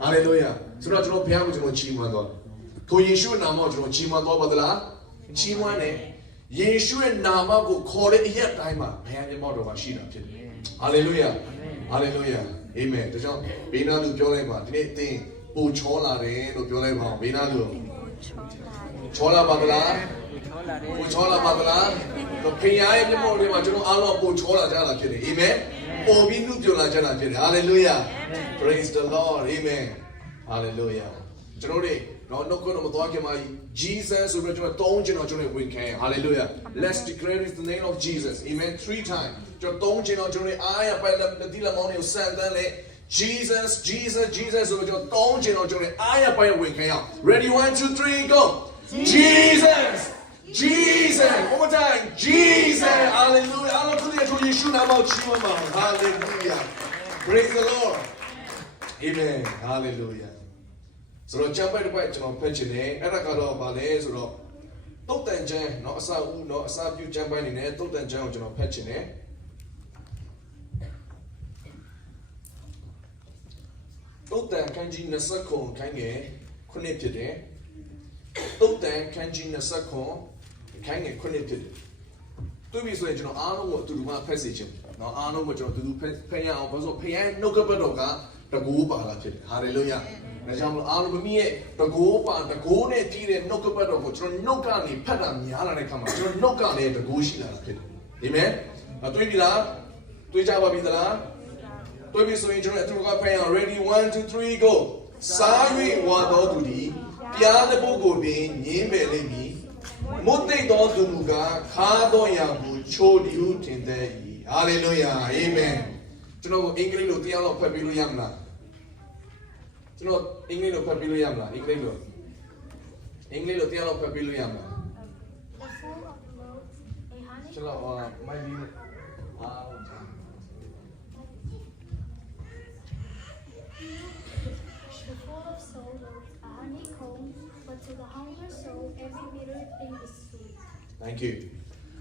ဟာလေလုယာဆိုတော့ကျွန်တော်ဘုရားကိုကျွန်တော်ချီးမွမ်းတော့ကိုယေရှုနာမကိုကျွန်တော်ချီးမွမ်းတော့ပါသလားချီးမွမ်းတယ်ယေရှုရဲ့နာမကိုခေါ်တဲ့အရက်တိုင်းမှာဘုရားမျက်မှောက်တော်မှာရှိတာဖြစ်တယ်ဟာလေလုယာဟာလေလုယာအာမင်ဒါကြောင့်ဘေးနာလူပြောလိုက်ပါဒီနေ့သင်ပူချောလာတယ်လို့ပြောလိုက်ပါဘေးနာလူချောလာပါသလားပူချောလာပါသလားတော့ဖခင်ရဲ့မျက်မှောက်တွေမှာကျွန်တော်အားလုံးပူချောလာကြတာဖြစ်တယ်အာမင်ပေါ်ပြီးနှုတ်ပြောလာကြတာဖြစ်တယ်ဟာလေလုယာ praise the lord amen hallelujah ကျွန်တော်တို့တော့နှုတ်ကတော့မသွားခင်မှာ Jesus ဆိုပြီးကျွန်တော်3ကျွန်တော်ဝင်ခံရ hallelujah let's declare the name of Jesus amen 3 times ကျွန်တော်3ကျွန်တော်အားရပိုင်လက်ဒီလမောင်းကိုစံတန်းလေ Jesus Jesus Jesus ဆိုပြီးကျွန်တော်3ကျွန်တော်အားရပိုင်ဝင်ခံရ ready 1 2 3 go Jesus Jesus one more time Jesus hallelujah အားလုံးကိုယေရှုနာမကိုချီးမွမ်းပါ hallelujah praise the Lord amen hallelujah ဆိုတော့ကျမ်းပိုက်တစ်ပိုက်ကျွန်တော်ဖတ်ချင်တယ်အဲ့ဒါကတော့ဗာလဲဆိုတော့တုတ်တန်ကျမ်းเนาะအစဦးเนาะအစပြုကျမ်းပိုက်နေနဲ့တုတ်တန်ကျမ်းကိုကျွန်တော်ဖတ်ချင်တယ်တုတ်တန်ခန်းကြီး20ခုခန်းငယ်ခုနှစ်ဖြစ်တယ်တုတ်တန်ခန်းကြီး20ခုခန်းငယ်ခုနှစ်ဖြစ်တယ်တွေ့ပြီဆိုရင်ကျွန်တော်အားလုံးကိုအတူတူမှဖတ်စီချင်เนาะအားလုံးကိုကျွန်တော်အတူတူဖတ်ရအောင်ဘာလို့ဖခင်နှုတ်ကပတ်တော်ကတကူပါလာဖြစ်တယ်ဟာလေလုယာဒါကြောင့်မလို့အားလုံးမိရဲ့တကိုးပါတကိုးနဲ့ကြီးတဲ့နှုတ်ကပတ်တော်ကိုကျွန်တော်နှုတ်ကနေဖတ်တာများလာတဲ့ခါမှာကျွန်တော်နှုတ်ကလည်းတကိုးရှိလာတာဖြစ်တယ်အာမင်တွေ့ပြီလားတွေ့ကြပါပြီသလားတွေ့ပြီဆိုရင်ကျွန်တော်အတူတူကဖတ်ရအောင် ready 1 2 3 go စား၍ဝါတော်သူသည်ပြားတဲ့ပုဂ္ဂိုလ်ပင်ညင်းပယ်လိမ့်မည်မုတ်တိတ်တော်သူမူကားခါတော်ရာကိုချိုးလူထင်တဲ့၏ဟာလေလုယာအာမင်ကျွန်တော်အင်္ဂလိပ်လိုတရားတော်ဖတ်ပြီးလို့ရမလားကျွန်တော်အင်္ဂလိပ်လိုဖတ်ပြီးလို့ရမလားအင်္ဂလိပ်လိုတရားတော်ဖတ်ပြီးလို့ရမလားကျွန်တော်မိုင်းပြီးThe full of soul a honeycomb, but to the hungry soul every bitter thing is sweet. Thank you.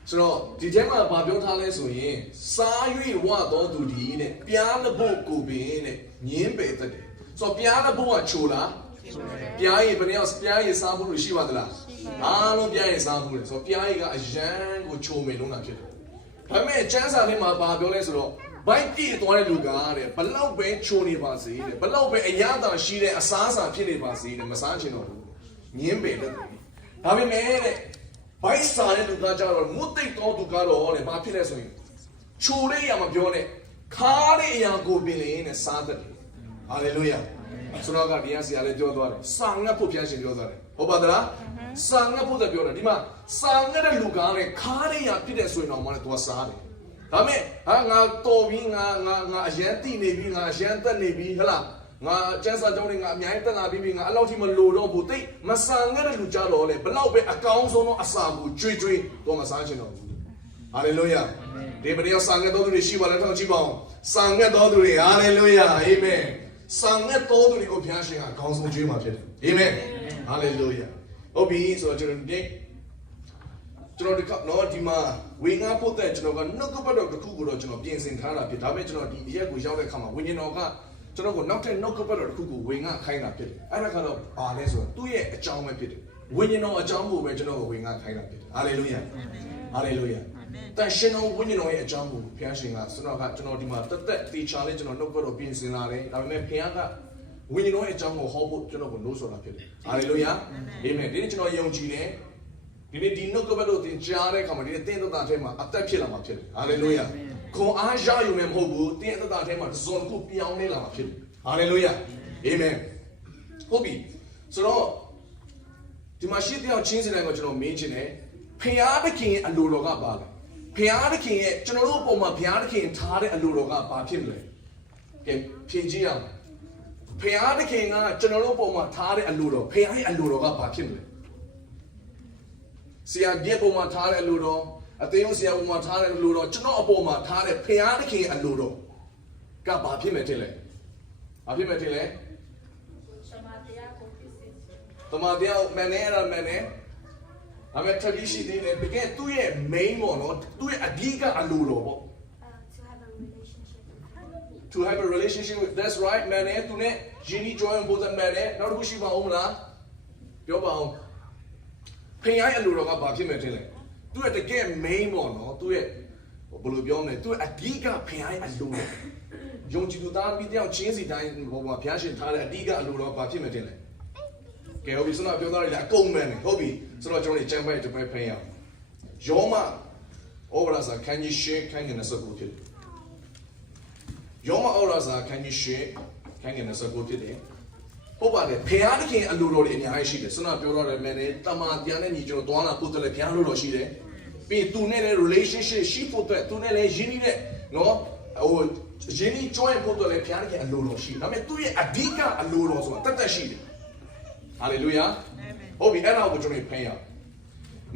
ဆိုတော့ဒီထဲမှာဗာပြောထားလဲဆိုရင်စား၍ဝတော်သူဒီတဲ့ပြားလက်ဖို့ကိုပင်တဲ့ညင်းပယ်တတ်တယ်ဆိုတော့ပြားလက်ဖို့ကချိုလားပြားရည်ဘယ်နည်းပြားရည်စားဖို့လို့ရှိပါသလားအားလုံးပြားရည်စားဖို့လေဆိုတော့ပြားရည်ကအရန်ကိုချိုမယ်လုံးတာဖြစ်တယ်ဒါပေမဲ့ကျမ်းစာထဲမှာဗာပြောလဲဆိုတော့ဘိုက်ပြည့်သွားတဲ့လူကတဲ့ဘလောက်ပဲချိုနေပါစေတဲ့ဘလောက်ပဲအရသာရှိတဲ့အစားအစာဖြစ်နေပါစေတဲ့မစားချင်တော့ဘူးညင်းပယ်တတ်တယ်ဒါပေမဲ့တဲ့ဘိုက်စားတဲ့လူကကြတော့မွတ်တိတ်တော်သူကတော့တဲ့ဘာဖြစ်လဲဆိုရင်ချိုတဲ့အရာမပြောနဲ့ခါတဲ့အရာကိုပင်လေနဲ့စားတတ်တယ်ဟာလေလုယာဆိုတော့ကဒီအစီအလေးပြောသွားတယ်စာငတ်ဖို့ပြန်ရှင်ပြောသွားတယ်ဟုတ်ပါသလားစာငတ်ဖို့ပြောတယ်ဒီမှာစာငတ်တဲ့လူကလည်းခါတဲ့အရာဖြစ်တဲ့ဆိုရင်တော့မလည်းသူကစားတယ်ဒါမဲ့ဟာငါတော်ပြီးငါအရန်တိနေပြီးငါအရန်တက်နေပြီးဟလားငါကျန်းစာကြောင်းတွေငါအများကြီးတက်လာပြီးငါအဲ့လောက်ထိမလိုတော့ဘူးတိတ်မဆန်ခဲ့တဲ့လူကြတော့လေဘလောက်ပဲအကောင်းဆုံးသောအစာကိုကြွေတော့မစားချင်တော့ဘူးဟာလေလုယာဒီပရိယောဆန်ခဲ့တော်သူတွေရှိပါလားထောက်ကြည့်ပါဦးဆန်ခဲ့တော်သူတွေဟာလေလုယာအာမင်ဆန်ခဲ့တော်သူတွေကိုဘုရားရှင်ကအကောင်းဆုံးကြွေးမှာဖြစ်တယ်အာမင်ဟာလေလုယာဟုတ်ပြီဆိုတော့ကျွန်တော်ဒီကတော့ဒီမှာဝိငါဖို့တဲ့ကျွန်တော်ကနှုတ်ကပတ်တော်တစ်ခုကိုတော့ကျွန်တော်ပြင်ဆင်ထားတာဖြစ်ဒါပေမဲ့ကျွန်တော်ဒီအရက်ကိုရောက်တဲ့အခါမှာဝိညာဉ်တော်ကကျွန်တော်ကိုနောက်ထပ်နှုတ်ကပတ်တော်တစ်ခုကိုဝေငှခိုင်းတာဖြစ်တယ်အဲ့ဒါကတော့ဘာလဲဆိုတော့သူ့ရဲ့အကြောင်းပဲဖြစ်တယ်ဝိညာဉ်တော်အကြောင်းကိုပဲကျွန်တော်ကိုဝေငှခိုင်းတာဖြစ်တယ်ဟာလေလုယာဟာလေလုယာတန်ရှင်တော်ဝိညာဉ်တော်ရဲ့အကြောင်းကိုဘုရားရှင်ကဆိုတော့ကျွန်တော်ဒီမှာတက်တေချာလေးကျွန်တော်နှုတ်ကပတ်တော်ပြင်ဆင်လာတယ်ဒါပေမဲ့ဘုရားကဝိညာဉ်တော်ရဲ့အကြောင်းကိုဟောဖို့ကျွန်တော်ကိုလို့ဆိုတာဖြစ်တယ်ဟာလေလုယာအာမင်ဒီနေ့ကျွန်တော်ယုံကြည်တယ်ဒီနေ့ဒီနှုတ်ကပတ်တော်သင်ကြားတဲ့အခါမှာဒီနေ့သင်တို့သားထဲမှာအသက်ဖြစ်လာမှာဖြစ်တယ်ဟာလေလုယာခွန်အားရယူမယ်မဟုတ်ဘူးသင်တို့သားထဲမှာဇွန်ခုပြောင်းလဲလာမှာဖြစ်တယ်ဟာလေလုယာအာမင်ဟုတ်ပြီဆိုတော့ဒီမှာရှိတဲ့ချင်းစင်တိုင်းကိုကျွန်တော်မင်းချင်တယ်ဖခင်သခင်ရဲ့အလိုတော်ကပါလဲဖခင်သခင်ရဲ့ကျွန်တော်တို့အပေါ်မှာဘုရားသခင်ထားတဲ့အလိုတော်ကဘာဖြစ်လဲကဲဖြေကြည့်ရအောင်ဖခင်သခင်ကကျွန်တော်တို့အပေါ်မှာထားတဲ့အလိုတော်ဖခင်ရဲ့အလိုတော်ကဘာဖြစ်လဲဆရာပြည့်ပေါ်မှာထားတဲ့အလိုတော်အသိဉာဏ်ဆရာပေါ်မှာထားတဲ့အလိုတော်ကျွန်တော်အပေါ်မှာထားတဲ့ဖခင်သခင်ရဲ့အလိုတော်ကဘာဖြစ်မယ်ထင်လဲဘာဖြစ်မယ်ထင်လဲတမန်တရားမန်နေရမန်နေအမေထပ်ရှိသေးတယ်တကယ်သူ့ရဲ့ main ပေါ့နော်သူ့ရဲ့အဓိကအလိုတော်ပေါ့ To have a relationship with to have a relationship with that's right man နဲ့သူနဲ့ယဉ်ဤ join ဖို့တဲ့ man နဲ့နောက်တစ်ခုရှိပါဦးမလားပြောပါအောင်ဖခင်ရဲ့အလိုတော်ကဘာဖြစ်မယ်ထင်လဲသူရဲ့တကယ် main ပေါ့နော်သူရဲ့ဘယ်လိုပြောမလဲသူအဓိကဖခင်ရဲ့အလိုတော်ယုံကြည်သူသားပြီးတယောက်ချင်းစီတိုင်းဘောမှာဘုရားရှင်ထားတဲ့အဓိကအလိုတော်ဘာဖြစ်မယ်ထင်လဲကဲဟုတ်ပြီဆိုတော့ပြောသားရည်အကုန်မှန်တယ်ဟုတ်ပြီဆိုတော့ကျွန်တော်哋ကျမ်းပိုက်တစ်ပိုက်ဖတ်ရအောင်ယောမဩဝါဒစာခန်းကြီးရှေ့ခန်းငယ်29ဖြစ်တယ်ယောမဩဝါဒစာခန်းကြီးရှေ့ခန်းငယ်29ဖြစ်တယ်ဟုတ်ပါတယ်ဖခင်သခင်အလိုတော်တွေအများကြီးရှိတယ်ဆိုတော့ပြောတော့တယ်မယ်နဲ့တမန်တရားနဲ့ညီကျွန်တော်သွားလာဖို့တလည်းဖခင်လိုတော်ရှိတယ်ပြီးသူနဲ့လည်း relationship ရှိဖို့အတွက်သူနဲ့လည်းယဉ်နေတဲ့နော်ဟိုယဉ်ဤ join ဖို့တလည်းဖခင်သခင်အလိုတော်ရှိတယ်ဒါပေမဲ့သူ့ရဲ့အဓိကအလိုတော်ဆိုတာတတ်ရှိတယ်ဟာလေလုယာဟုတ်ပြီအဲ့ဒါကိုကျွန်တော်ဖတ်ရအောင်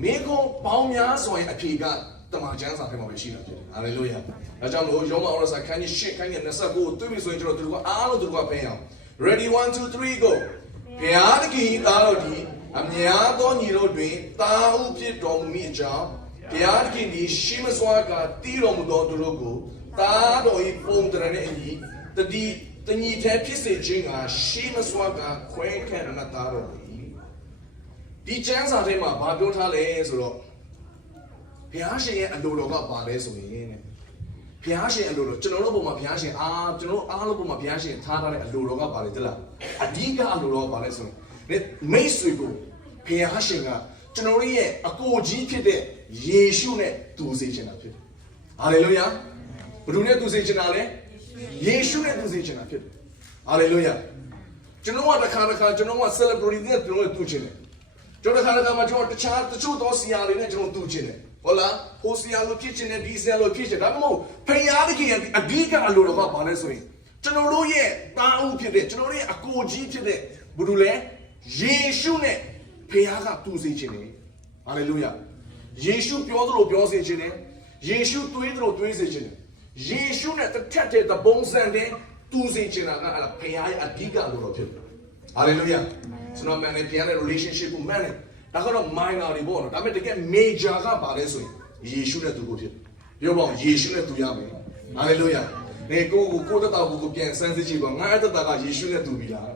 မင်းကုန်းပေါင်းများစွာရဲ့အဖြေကတမန်ကျမ်းစာထဲမှာပဲရှိတာဖြစ်တယ်ဟာလေလုယာဒါကြောင့်မို့ယောမဩဝါဒစာခန်းကြီး8ခန်းကြီး29ကိုတွေ့ပြီဆိုရင်ကျွန်တော်တို့ကအားလုံးတို့ကဖတ်ရအောင်Ready 1 2 3 go ဘုရားသခင်သားတော်ဒီအများသောညီတို့တွင်တာဟုဖြစ်တော်မူမည်အကြောင်းဘုရားသခင်ဒီရှိမစွာကတည်တော်မူသောသူတို့ကိုတာတော်၏ပုံတရနဲ့အညီတညီထဲဖြစ်စေခြင်းကရှိမစွာကခွဲခန့်အနတ္တတော်၏ဒီကျမ်းစာထဲမှာဘာပြောထားလဲဆိုတော့ဘုရားရှင်ရဲ့အလိုတော်ကပါလဲဆိုရင်ဘုရားရှင်အလိုတော်ကျွန်တော်တို့ဘုံမှာဘုရားရှင်ကျွန်တော်အားလုံးဘုံမှာဘုရားရှင်ထားထားတဲ့အလိုတော်ကပါလေတလားအဓိကအလိုတော်ကပါလဲဆိုရင်မိတ်ဆွေကိုဘုရားရှင်ကကျွန်တော်ရဲ့အကိုကြီးဖြစ်တဲ့ယေရှုနဲ့တူစေချင်တာဖြစ်တယ်ဟာလေလုယာဘယ်သူနဲ့တူစေချင်တာလဲယေရှုနဲ့တူစေချင်တာဖြစ်တယ်ဟာလေလုယာကျွန်တော်ကတစ်ခါကျွန်တော်က celebrity နဲ့ကျွန်တော်တူချင်တယ်ကျွန်တော်တစ်ခါမှာကျွန်တော်တချို့သောဆရာတွေနဲ့ကျွန်တော်တူချင်တယ်ဟုတ်လားဟိုဆရာလိုဖြစ်ချင်တယ်ဒီဆရာလိုဖြစ်ချင်ဒါမှမဟုတ်ဖခင်သခင်ရဲ့အဓိကအလိုတော်ကဘာလဲဆိုရင်ကျွန်တော်တို့ရဲ့တာအုပ်ဖြစ်တဲ့ကျွန်တော်တို့ရဲ့အကိုကြီးဖြစ်တဲ့ဘုသူလဲယေရှုနဲ့ဖခင်ကတူစေချင်တယ်ဟာလေလုယာယေရှုပြောသလိုပြောစေချင်တယ်ယေရှုတွေးသလိုတွေးစေချင်တယ်ယေရှုနဲ့တစ်ထက်တဲ့ပုံစံနဲ့တူစေချင်တာကအဲ့ဒါဖခင်ရဲ့အဓိကအလိုတော်ဖြစ်တယ်ဟာလေလုယာဆိုတော့ man နဲ့ဖခင်ရဲ့ relationship ကို man နဲ့ဒါကတော့ minor တွေပေါ့နော်ဒါပေမဲ့တကယ် major ကပါလဲဆိုရင်ယေရှုနဲ့သူကိုဖြစ်ပြောပါဦးယေရှုနဲ့သူရမယ်ဟာလေလုယာနေကိုတတော်ကိုပြန်စမ်းစစ်ကြည့်ပါငါအတ္တကယေရှုနဲ့သူပြီလား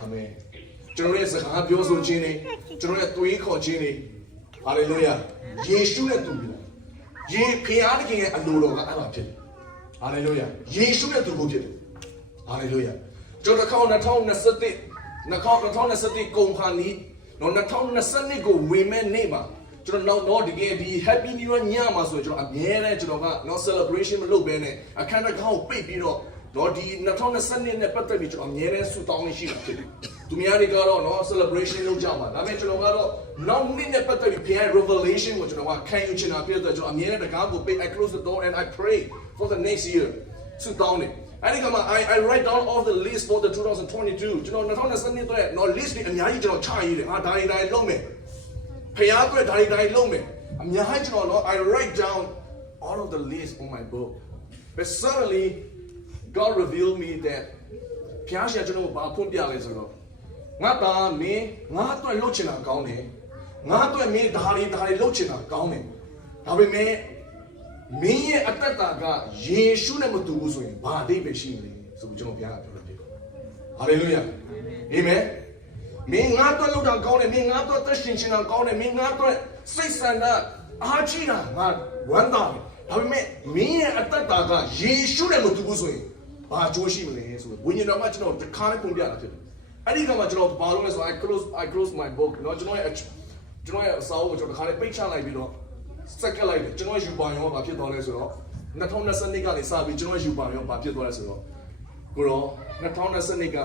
အာမင်ကျွန်တော်ရဲ့စကားပြောဆိုခြင်းတွေကျွန်တော်ရဲ့သွေးခေါ်ခြင်းတွေဟာလေလုယာယေရှုနဲ့သူပြီလားဖခင်သခင်ရဲ့အလိုတော်ကအဲ့ဒါဖြစ်တယ်ဟာလေလုယာယေရှုနဲ့သူကိုဖြစ်တယ်ဟာလေလုယာကျွန်တော်2021ကုန်ခါနီးနော်2022ကိုဝင်မဲ့နေ့မှာကျွန်တော်တော့တကယ်ဒီ Happy New Year ညမှာဆိုကျွန်တော်အမြဲတမ်းကျွန်တော်ကနော် celebration မလုပ်ဘဲနဲ့အခမ်းအနားကောင်းပိတ်ပြီးတော့နော်ဒီ2022နဲ့ပတ်သက်ပြီးကျွန်တော်အမြဲတမ်းဆုတောင်းနေရှိတာဖြစ်တယ်။သူများတွေကတော့နော် celebration လုပ်ကြမှာဒါပေမဲ့ကျွန်တော်ကတော့နောက်နေ့နဲ့ပတ်သက်ပြီးဘုရား revelation ကိုကျွန်တော်ကခံယူချင်တာဖြစ်တဲ့ကျွန်တော်အမြဲတမ်းတကားကိုပိတ် I close the door and I pray for the next year ဆုတောင်းနေအဲ့ဒီကမှ I write down all the list for the 2022ကျွန်တော်2022အတွက်နော် list တွေအများကြီးကျွန်တော်ချရေးတယ်ဒါတွေလုပ်မယ်ဖျားအတွက်ဒါတွေလုပ်မယ်အများကြီးကျွန်တော်နော် I write down all of the list on my book but suddenly God revealed me that ဖျားရှင်ကျွန်တော်ဘာဖွင့်ပြလဲဆိုတော့ငါသားမင်းငါအတွက်လုပ်ချင်တာကောင်းတယ်ငါအတွက်မင်းဒါတွေလုပ်ချင်တာကောင်းတယ်ဒါပေမဲ့မင်းရဲ့အတ္တကယေရှုနဲ့မတူဘူးဆိုရင်ဘာအဓိပ္ပာယ်ရှိမလဲဆိုပြီးကျွန်တော်ဘုရားကပြောလို့ဖြစ်တယ်ဟာလေလုယာအာမင်မင်းငါတို့လောက်တာကောင်းတယ်မင်းငါတို့သက်ရှင်ချင်တာကောင်းတယ်မင်းငါတို့စိတ်ဆန္ဒအားကြီးတာငါဝမ်းသာတယ်ဒါပေမဲ့မင်းရဲ့အတ္တကယေရှုနဲ့မတူဘူးဆိုရင်ဘာအကျိုးရှိမလဲဆိုဝိညာဉ်တော်ကကျွန်တော်တခါနဲ့ပုံပြတာဖြစ်တယ်အဲ့ဒီကမှကျွန်တော်ဘာလို့လဲဆို I close my book เนาะကျွန်တော်ရဲ့အစာအုပ်ကိုကျွန်တော်တခါနဲ့ပိတ်ချလိုက်ပြီးတော့စက်ကလိုက်တယ်ကျွန်တော်ယူပါရောဘာဖြစ်သွားလဲဆိုတော့2022ကနေစပြီးကျွန်တော်ယူပါရောဘာဖြစ်သွားလဲဆိုတော့ကိုရော2022က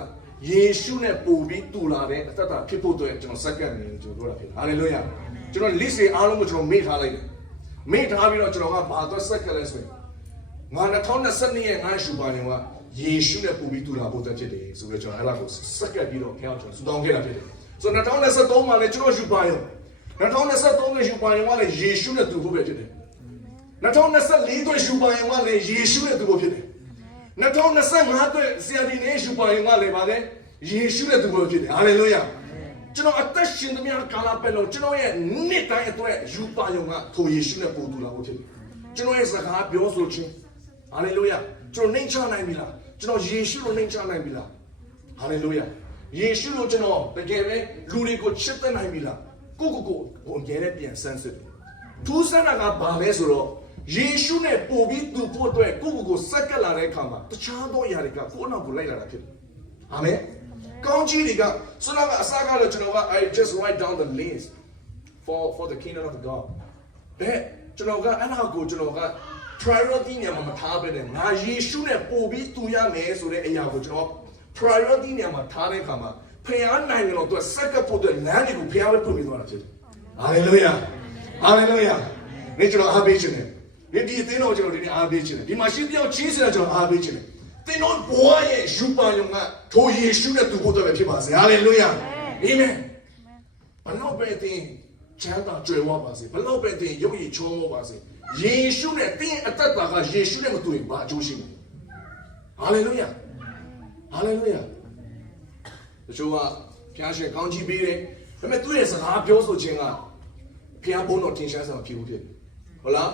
ယေရှုနဲ့ပို့ပြီးတူလာတဲ့အတ္တဖြစ်ဖို့အတွက်ကျွန်တော်စက္ကန့်နေကျွန်တော်ပြောတာဖြစ်ဟာလေလုယာကျွန်တော် list တွေအားလုံးကိုကျွန်တော်မေ့ထားလိုက်တယ်မေ့ထားပြီးတော့ကျွန်တော်ကဘာတော့စက္ကန့်လဲဆိုရင်ငါ2022ရဲ့ငါယူပါရောကယေရှုနဲ့ပို့ပြီးတူလာဖို့အတွက်ဖြစ်တယ်ဆိုတော့ကျွန်တော်အဲ့ဒါကိုစက္ကန့်ပြီးတော့ခေါင်းကျွန်တော်စူတောင်းခဲ့တာဖြစ်တယ်ဆိုတော့2023မှာလည်းကျွန်တော်ယူပါရော2023ရဲ့ယူပါရင်ကလည်းယေရှုနဲ့တူဖို့ပဲဖြစ်တယ်2024ရဲ့ယူပါရင်ကလည်းယေရှုနဲ့တူဖို့ဖြစ်တယ်2025အတွက်ဆရာဒီနေယူပါရင်ကလည်းဗါတယ်ယေရှုနဲ့တူဖို့ဖြစ်တယ်ဟာလေလုယာကျွန်တော်အသက်ရှင်သမျှကာလပတ်လုံးကျွန်တော်ရဲ့နေ့တိုင်းအတွက်ယူပါရင်ကထိုယေရှုနဲ့ပို့တူလာဖို့ဖြစ်တယ်ကျွန်တော်ရဲ့စကားပြောဆိုခြင်းဟာလေလုယာ ကျွန်တော်နှိမ့်ချနိုင်ပြီလားကျွန်တော်ယေရှုကိုနှိမ့်ချနိုင်ပြီလားဟာလေလုယာယေရှုကိုကျွန်တော်တကယ်ပဲလူတွေကိုချစ်တဲ့နိုင်ပြီလားကိုအမြဲတမ်းပြန်ဆန်းစစ်တယ်ထူးဆန်းတာကဘာလဲဆိုတော့ယေရှုနဲ့ပို့ပြီးသူ့ဖို့အတွက်ကိုစက်ကပ်လာတဲ့အခါမှာတခြားသောအရာတွေကကိုအနောက်ကိုလိုက်လာတာဖြစ်တယ်အာမင်ကောင်းကြီးတွေကဆိုတော့အစကတော့ကျွန်တော်က I just write down the list for the kingdom of God ဘယ်ကျွန်တော်ကအနောက်ကိုကျွန်တော်က priority နေရာမှာမထားပဲနဲ့ငါယေရှုနဲ့ပို့ပြီးသူရမယ်ဆိုတဲ့အရာကိုကျွန်တော် priority နေရာမှာထားတဲ့အခါမှာဖခင်နိုင်ငံတော်အတွက်စက္ကပ်ဖို့အတွက်လမ်းတွေကိုဖခင်ပဲဖွင့်ပေးသွားတာဖြစ်တယ်။ Hallelujah Hallelujah ဒီကျွန်တော်အားပေးခြင်းနဲ့ဒီအသင်းတော်ကျွန်တော်ဒီနေ့အားပေးခြင်းနဲ့ဒီမှာရှင်းပြောင်းချင်းစရာကျွန်တော်အားပေးခြင်းနဲ့သင်တို့ဘဝရဲ့ယူပါယုံကထိုယေရှုနဲ့သူဖို့အတွက်ပဲဖြစ်ပါစေ။ Hallelujah Amen ဘလို့ပဲသင်ချမ်းသာကြွယ်ဝပါစေဘလို့ပဲသင်ရုပ်ရည်ချောပါစေယေရှုနဲ့သင်အသက်တာကယေရှုနဲ့မတူရင်ဘာအကျိုးရှိမလဲ Hallelujah Hallelujah တချို့ကဘုရားရှင်ကောင်းချီးပေးတယ်ဒါပေမဲ့သူ့ရဲ့စကားပြောဆိုခြင်းကဘုရားဘုန်းတော်ထင်ရှားစရာဖြစ်ဘူးဖြစ်ဟုတ်လား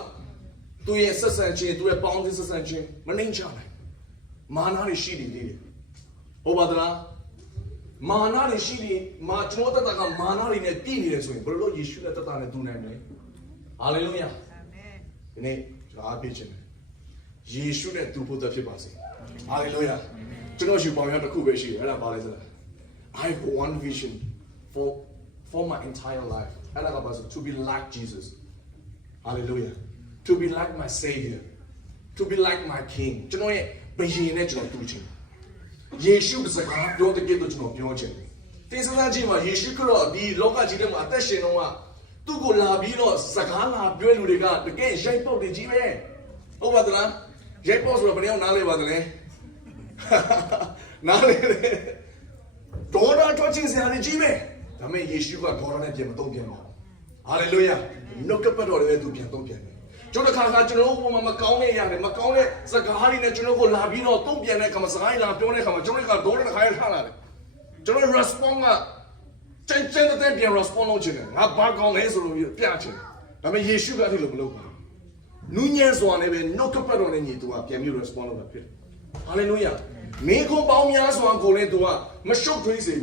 သူ့ရဲ့ဆက်ဆံခြင်းသူ့ရဲ့ပေါင်းသင်းဆက်ဆံခြင်းမနှိမ့်ချနိုင်မာနတွေရှိနေသေးတယ်ဟုတ်ပါသလားမာနတွေရှိနေကျွန်တော်တတ်တာကမာနတွေနဲ့ပြည့်နေတယ်ဆိုရင်ဘယ်လိုယေရှုနဲ့တတ်တာနဲ့တူနိုင်မလဲဟာလေလုယာဒီနေ့ကျွန်တော်အားပေးခြင်းယေရှုနဲ့တူဖို့ဖြစ်ပါစေဟာလေလုယာကျွန်တော်ယူပေါင်းရတစ်ခုပဲရှိတယ်အဲ့ဒါပါလဲဆိုတော့ I have one vision for my entire life. And to be like Jesus. Hallelujah. To be like my Savior. To be like my King. You know, beginning to do it. Yeshu is a God. Don't get to know Biogen. This is not Jima. Yeshu could be local Jim attention. To go labino, Sakana, Bueluga, the gay shape of the Jime. Over the land. Japos were Nale Vadale. Nale. Don't touch his hand, Jimmy. I mean, Yeshu got Corona Jim, don't get more. Hallelujah. No capital to be a token. Jonathan Hajano, Macaulay, and Macaulay, Zakahari, National Labino, don't be an Ekamasai, Pionica, Jonathan, Doran, Higher Halley. Jonathan Rasponga, 真的在变 respond 去了，俺把刚来时候就变去了，咱们也许个这个路，农业说那边 no 个不多的你都啊变没 respond 了变，哈利路亚，美国包面说过来都啊，没收退税，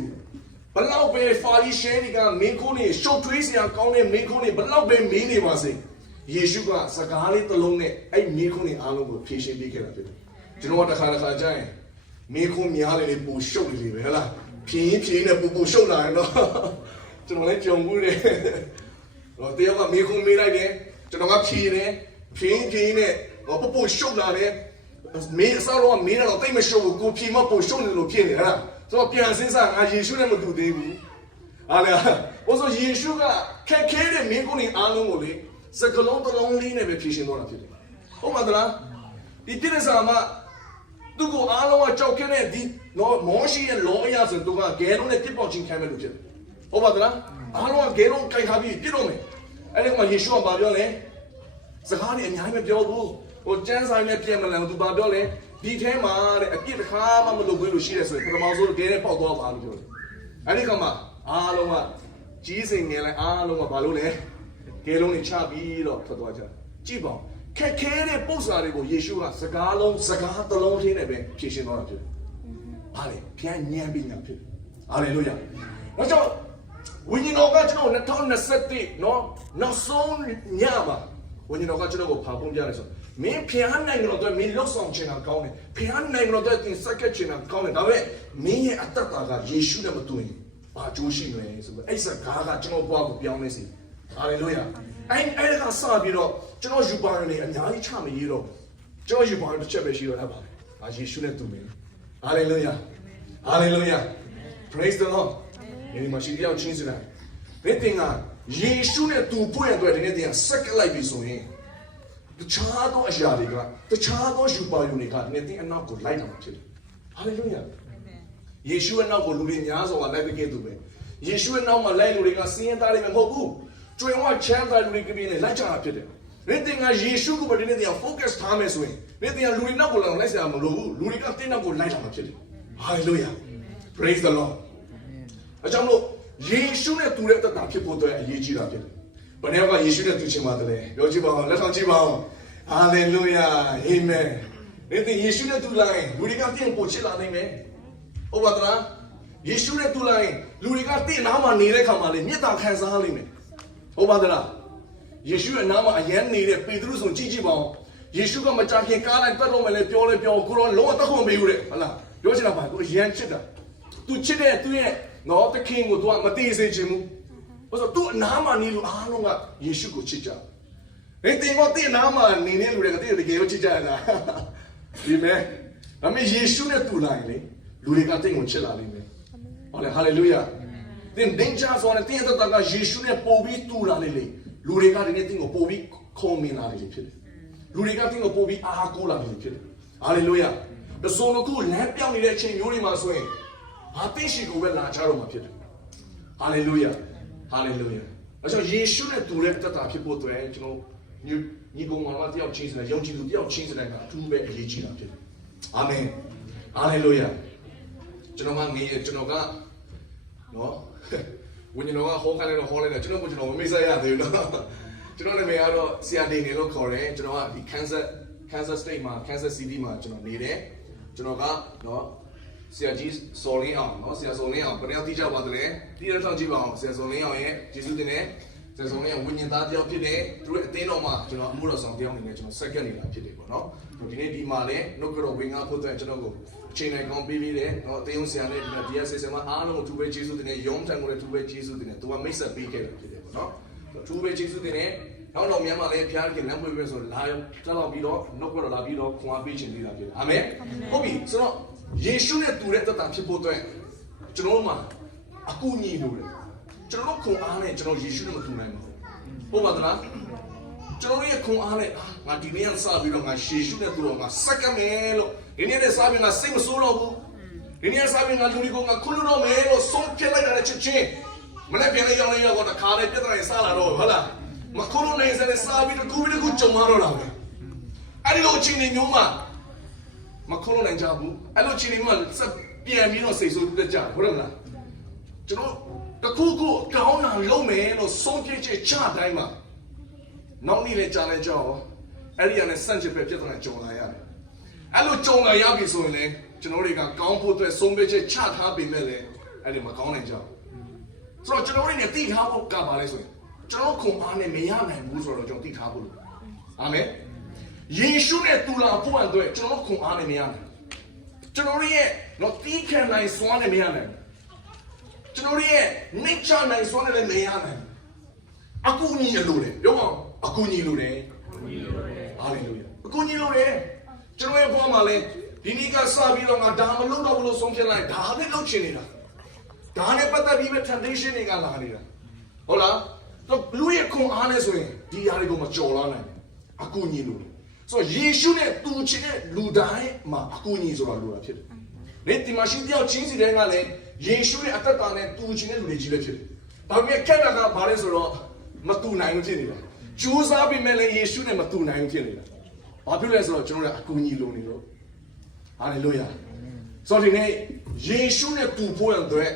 不老被法律谁那个美国呢收退税啊，讲呢美国呢不老被美呢话是，也许个是个哈利的龙呢，哎美国呢阿龙个偏心离开了变，就我这看了看在，美国面哈里不收的里边啦。 平的不收来了，这种来讲不的，我第二个没空没来的，这种个平的，我不收来的，没啥了没了，对没收，股平嘛不收的都骗的啦，是吧？别人身上啊，耶稣那么多的不，啊了，我说耶稣个开的美国人安了我的，是个龙的龙里那边平行多了，我嘛的啦，你听得上吗？ 如果阿龙啊照看呢，你那某些老样子都讲，给龙的地方进开没路去，好吧的啦。阿龙啊给龙开卡比地龙没，哎，那么耶稣啊把表嘞，是哈的，你还没表不？我讲啥呢？偏没来，我都把表嘞，地天嘛的，给的卡嘛么都归路西的水，他妈说给人报多少把路去了，哎，你看嘛，阿龙啊，几十年来阿龙啊把路嘞，给龙的差别了，他多少钱？基本。 开的不是那个耶稣啊，是家龙的龙天那边偏心多了去，阿里偏年比年偏，阿里路亚，我说，我你那个知道那他那设的那送年嘛，我你那个知道我爬公家的时候，没偏那个对没六上去那高呢，偏那个对定十个去那高呢，但是没也阿达达个耶稣那么多呢，啊，就是因为是不？哎，是家个知道我不表那些，阿里路亚。 哎，那个啥比咯？这个有帮人呢，哪里差没有咯？这个有帮人这边是有那把，啊，耶稣来读没？哈利路亚，哈利路亚 ，Praise the Lord！ 你们是要清楚的。你听啊，耶稣来读不然对人家讲，十个来比说呢，都差多一下的个，都差多有帮人的个，你听那个来他们去，哈利路亚。耶稣那个路里伢说话来不给读没？耶稣那么来路里个时间打里面好不？ 最我前在路里这边呢，来讲别的。你等下耶稣个不是你等下 focus 他们说，你等下路里那个人来讲么路，路里个等那个来讲别的。哈利路亚 ，Praise the Lord。而讲咯，耶稣呢，读了的大批波多耶基了别的。本来个耶稣呢读起嘛的嘞，了解吧？来上去吧。哈利路亚 ，Amen。ဒီယေရှုနဲ့တူလာရင်လူတွေကတင့်ကိုချစ်လာနိုင်မယ်ဟုတ်ပါသလားယေရှုနဲ့တူလာရင်လူတွေကတင့်နားမှာနေတဲ့ခါမှာလေမေတ္တာခံစားလိမ့်မယ်ဟုတ်ပါသလားယေရှုရဲ့နားမှာအယမ်းနေတဲ့ပေတရုဆိုကြည့်ကြည့်ပါဦးယေရှုကမကြခင်ကားလိုက်ပတ်လို့မယ်လေပြောလဲပြောကိုရောလုံးဝတခွန်ပေးဦးတယ်ဟုတ်လားပြောချင်တာပါကိုအယမ်းချစ်တာသူချစ်တဲ့သူရဲ့နော်တခင်ကိုသူကမတည်စေချင်ဘူးဘာလို့သူအနားမှာနေလို့အားလုံးကယေရှုကိုချစ်ကြတယ်တင်ကိုတင်နားမှာနေတဲ့လူတွေကတကယ်ကိုချစ်ကြရတာဒီမဲ့ဒါပေမဲ့ယေရှုနဲ့တူလာရင်လေလူတွေကတင့်ကိုချစ်လာလိမ့်မယ်ဟုတ်လေဟာလေလုယာတင်ဒင်ချာဆိုတဲ့တင်တဲ့တကယေရှုနဲ့ပို့ပြီးတူလာလေလေလူတွေကဒီနေ့တင်ကိုပို့ပြီးခုံမင်လာလေဖြစ်တယ်လူတွေကတင်ကိုပို့ပြီးအားကိုးလာလေဖြစ်တယ်ဟာလေလုယာဒါဆိုတော့ခုလမ်းပြောင်းနေတဲ့အချိန်မျိုးတွေမှာဆိုရင်ဟာသိရှိကိုပဲလာကြတော့မှာဖြစ်တယ်ဟာလေလုယာဟာလေလုယာအဲကြောင့်ယေရှုနဲ့တူတဲ့တတ်တာဖြစ်ဖို့အတွက်ကျွန်တော်ညီကောင်မတော်တယောက်ချင်းစတဲ့ယုံကြည်သူတယောက်ချင်းစတဲ့ကအထူးပဲအရေးကြီးတာဖြစ်တယ်အာမင်ဟာလေလုယာကျွန်တော်ကနော်ဝင်ကျွန်တော်ကဟောခိုင်းလိုက်တော့ဟောလိုက်တယ်ကျွန်တော်မမေ့ဆက်ရသေးဘူးနော်ကျွန်တော်နာမည်ကတော့ဆရာဒေနေလို့ခေါ်တယ်ကျွန်တော်ကဒီ Kansas State မှာ Kansas City မှာကျွန်တော်နေတယ်ကျွန်တော်ကနော်ဆရာကြီးစော်လင်းအောင်နော်ဆရာစော်လင်းအောင်ဘယ်ရောက်တိကျပါတယ်တိရဆောင်ကြည့်ပါအောင်ဆရာစော်လင်းအောင်ရဲ့ယေရှုတင်တဲ့ဆရာစော်လင်းအောင်ဝိညာဉ်သားတယောက်ဖြစ်တယ်သူတို့အသင်းတော်မှာကျွန်တော်အမှုတော်ဆောင်တယောက်အနေနဲ့ကျွန်တော်ဆက်ကပ်နေတာဖြစ်တယ်ပေါ့နော်ဒီနေ့ဒီမှာလည်းနှုတ်ကတော်ဝင်ငါဖို့အတွက်ကျွန်တော်ကိုအချိန်တိုင်းကောင်းပေးပြီးတယ်နော်အသင်းဆရာနဲ့ဒီရက်ဆရာမအားလုံးကိုသူပဲယေရှုတင်တဲ့ယုံထံကိုလည်းသူပဲယေရှုတင်တဲ့သူကမိတ်ဆက်ပေးခဲ့တယ်ဖြစ်တယ်ပေါ့နော်သူပဲယေရှုတင်တဲ့နောက်တော့မြန်မာလည်းဖျားခင်လမ်းပွေပဲဆိုလာတက်တော့ပြီးတော့နှုတ်ကတော်လာပြီးတော့ခွန်အားပေးခြင်းပေးတာဖြစ်တယ်အာမင်ဟုတ်ပြီဆိုတော့ယေရှုနဲ့တူတဲ့တတ်တာဖြစ်ဖို့အတွက်ကျွန်တော်မှာအကူအညီလိုတယ်ကျွန်တော်ခွန်အားနဲ့ကျွန်တော်ယေရှုနဲ့မတူနိုင်ဘူးဟုတ်ပါသလားကျွန်တော်ရဲ့ခွန်အားနဲ့ငါဒီနေ့စပြီးတော့ငါယေရှုနဲ့တူတော့ငါစက္ကမယ်လို့ဒီနေ့နဲ့စပြီးငါစိတ်မဆိုးတော့ဘူးဒီနေ့စပြီးငါလူတွေကိုငါခွလို့တော့မယ်လို့ဆုံးဖြတ်လိုက်တဲ့ချက်ချင်းမနေ့ပြန်ရောက်တော့တခါလေးပြဿနာစလာတော့ဟုတ်လားမခွလို့နိုင်စတဲ့စပြီးတော့ကိုယ်ကိုကြုံလာတော့တာပဲအဲ့ဒီလိုအချိန်တွေမျိုးမှာမခေါ်လို့နိုင်ကြဘူးအဲ့လိုချင်းတွေမှပြန်ပြီးတော့စိတ်ဆိုးတက်ကြဟုတ်တယ်မလားကျွန်တော်တခုခုတောင်းတာလုံးမယ်လို့ဆုံးဖြတ်ချက်ချတိုင်းမှာနောက်နေ့လည်းကြားလဲကြောက်အဲ့ဒီကနေစန့်ချစ်ပဲပြဿနာကြုံလာရတယ်အဲ့လိုကြုံလာရပြီဆိုရင်လည်းကျွန်တော်တွေကကောင်းဖို့အတွက်ဆုံးဖြတ်ချက်ချထားပေမဲ့လည်းအဲ့ဒီမကောင်းနိုင်ကြဘူးဆိုတော့ကျွန်တော်တွေနဲ့သိထားဖို့ကပါလဲဆိုရင်ကျွန်တော်ခုံအားနဲ့မရနိုင်ဘူးဆိုတော့ကျွန်တော်သိထားဖို့လို့အာမင်ယေရှုနဲ့တူလာဖို့အတွက်ကျွန်တော်ခွန်အားနဲ့မရနိုင်ကျွန်တော်ရဲ့တော့တီးခံနိုင်စွမ်းနဲ့မရနိုင်ကျွန်တော်ရဲ့နိချနိုင်စွမ်းနဲ့လည်းမရနိုင်အကူအညီလိုတယ်ပြောပါအကူအညီလိုတယ်ဟာလေလုယာအကူအညီလိုတယ်ကျွန်တော်ရဲ့ဘဝမှာလည်းဒီနေ့ကစပြီးတော့ငါဒါမလုပ်တော့ဘူးလို့ဆုံးဖြတ်လိုက်ဒါပဲလုပ်ချင်နေတာဒါနဲ့ပတ်သက်ပြီးပဲ temptation တွေကလာနေတာဟုတ်လားတော့လူရဲ့ခွန်အားနဲ့ဆိုရင်ဒီຢာတွေကိုမကြော်လာနိုင်အကူအညီလိုတယ်ဆိုတော့ယေရှုနဲ့တူချင်တဲ့လူတိုင်းမှာအကူအညီဆိုတာလိုတာဖြစ်တယ်။ဒီမှာရှိတယောက်ချင်းစီတိုင်းကလည်းယေရှုရဲ့အသက်တာနဲ့တူချင်တဲ့လူတွေကြီးလည်းဖြစ်တယ်။ဒါပေမဲ့ခက်တာကဘာလဲဆိုတော့မတူနိုင်ဘူးဖြစ်နေတာ။ကြိုးစားပြီးမဲ့လည်းယေရှုနဲ့မတူနိုင်ဘူးဖြစ်နေတာ။ဘာဖြစ်လဲဆိုတော့ကျွန်တော်တို့အကူအညီလိုနေတော့ဟာလေလုယာ။ဆိုတော့ဒီနေ့ယေရှုနဲ့တူဖို့ရတဲ့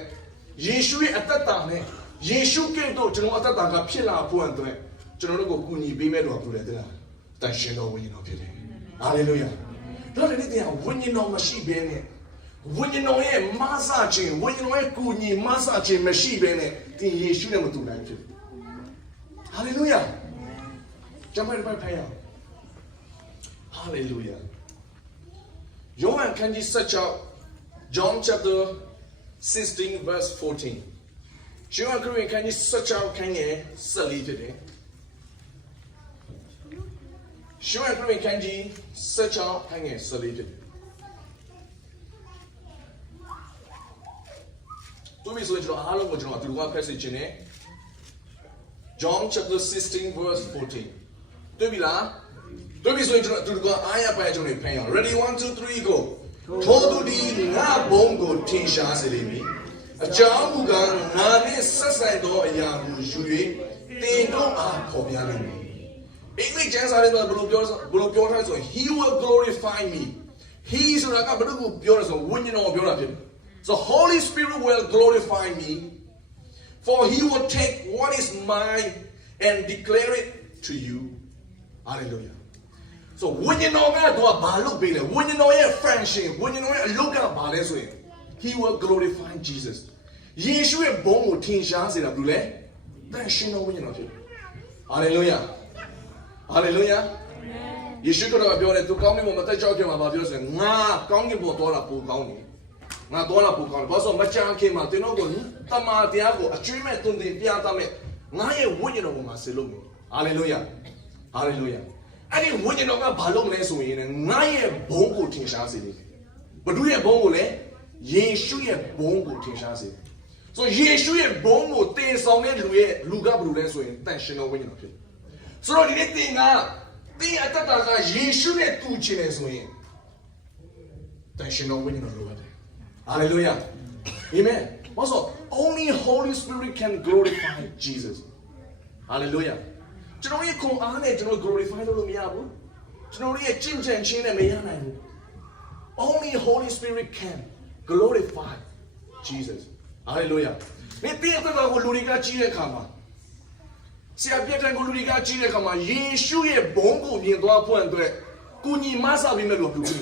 ယေရှုရဲ့အသက်တာနဲ့ယေရှုကဲ့သို့ကျွန်တော်အသက်တာကဖြစ်လာဖို့ရတဲ့ကျွန်တော်တို့ကိုကူညီပေးမဲ့တော်သူတွေတဲ့လား။တန်ရှင်တော်ဝိညာဉ်တော်ဖြစ်တယ်။ဟာလေလုယာ။ဒါလည်းတဲ့ဝိညာဉ်တော်မရှိဘဲနဲ့ဝိညာဉ်တော်ရဲ့မဆာခြင်းဝိညာဉ်တော်ရဲ့ကူညီမဆာခြင်းမရှိဘဲနဲ့ဒီယေရှုနဲ့မတူနိုင်ဖြစ်တယ်။ဟာလေလုယာ။ကျမ်းပိုင်းဖတ်ရအောင်။ဟာလေလုယာ။ယောဟန်ခန်းကြီး16 John chapter 16 verse 14ယောဟန်ခန်းကြီး16ခန်းငယ်14ဖြစ်တယ်။ရှုံးရခန့်ကြီး16ခန်းငယ်14ဖြစ်တယ်။သူမိဆိုကျွန်တော်အားလုံးကိုကျွန်တော်အတူတူကဖတ်စေချင်တယ်။ John chapter 16 verse 14တွေ့ပြီလား။တွေ့ပြီဆိုရင်ကျွန်တော်အတူတူကအားရပါကျွန်တော်ဖတ်ရအောင် Ready 1 2 3 go ထိုသူဒီငါဘုံကိုထင်ရှားစေလိမ့်မည်။အကြောင်းမူကားငါနှင့်ဆက်ဆိုင်သောအရာကိုယူ၍တင်တို့အားဖော်ပြနိုင်မည်။အင်္ဂလိပ်ကျမ်းစာထဲမှာဘယ်လိုပြောထားလဲဆိုရင် He will glorify me. He ဆိုတာကဘယ်လိုကိုပြောလဲဆိုဝိညာဉ်တော်ပြောတာဖြစ်တယ်။ So Holy Spirit will glorify me, for He will take what is mine and declare it to you. Hallelujah. ဆိုဝိညာဉ်တော်ကတော့ဘာလုပ်ပေးလဲဝိညာဉ်တော်ရဲ့ function ဝိညာဉ်တော်ရဲ့အလုပ်ကဘာလဲဆိုရင် he will glorify Jesus ယေရှုရဲ့ဘုန်းကိုထင်ရှားစေတာဘူးလေတန်ရှင်တော်ဝိညာဉ်တော်ဖြစ်ဟာလေလုယာဟာလေလုယာယေရှုကတော့ပြောတယ်သူကောင်းကင်ဘုံမှာတက်ကြောက်ခင်မှာပြောဆိုရင်ငါကောင်းကင်ဘုံတော်လာပူကောင်းတယ်ငါတော်လာပူကောင်းတယ်ဘာလို့မချမ်းခင်မှာတင်တော့ကိုတမန်တရားကိုအကျွေးမဲ့တုန်တင်ပြသမဲ့ငါရဲ့ဝိညာဉ်တော်မှာဆေလို့ဟာလေလုယာဟာလေလုယာအဲ့ဒီဝိညာဉ်တော်ကဘာလုပ်မလဲဆိုရင်ငါရဲ့ဘုန်းကိုထင်ရှားစေတယ်ဘ누구ရဲ့ဘုန်းကိုလဲယေရှုရဲ့ဘုန်းကိုထင်ရှားစေတယ်ဆိုယေရှုရဲ့ဘုန်းကိုတည်ဆောင်တဲ့လူကဘယ်လိုလဲဆိုရင်တန်ရှင်တော်ဝိညာဉ်တော်ဖြစ်ဆိုတော့ဒီနေ့သင်ကတင်းအတ္တကယေရှုနဲ့တူချင်တယ်ဆိုရင်တန်ရှင်တော်ဝိညာဉ်တော်လိုပါတယ်ဟာလေလုယာအာမင်ဘာလို့ only Holy Spirit can glorify Jesus ဟာလေလုယာကျွန်တော်ရဲ့ခွန်အားနဲ့ကျွန်တော် glorify လုပ်လို့မရဘူးကျွန်တော်ရဲ့ကြင်ကြံခြင်းနဲ့မရနိုင်ဘူး only Holy Spirit can glorify Jesus ဟာလေလုယာဒီတင်းအတ္တကိုလူတွေကကြီးတဲ့အခါမှာဆရာပြတ်တဲ့ကိုလူတွေကကြီးတဲ့အခါမှာယေရှုရဲ့ဘုန်းကိုမြင်သွားဖို့အတွက်ကိုညီမဆာပြီးမဲ့လို့ပြုတယ်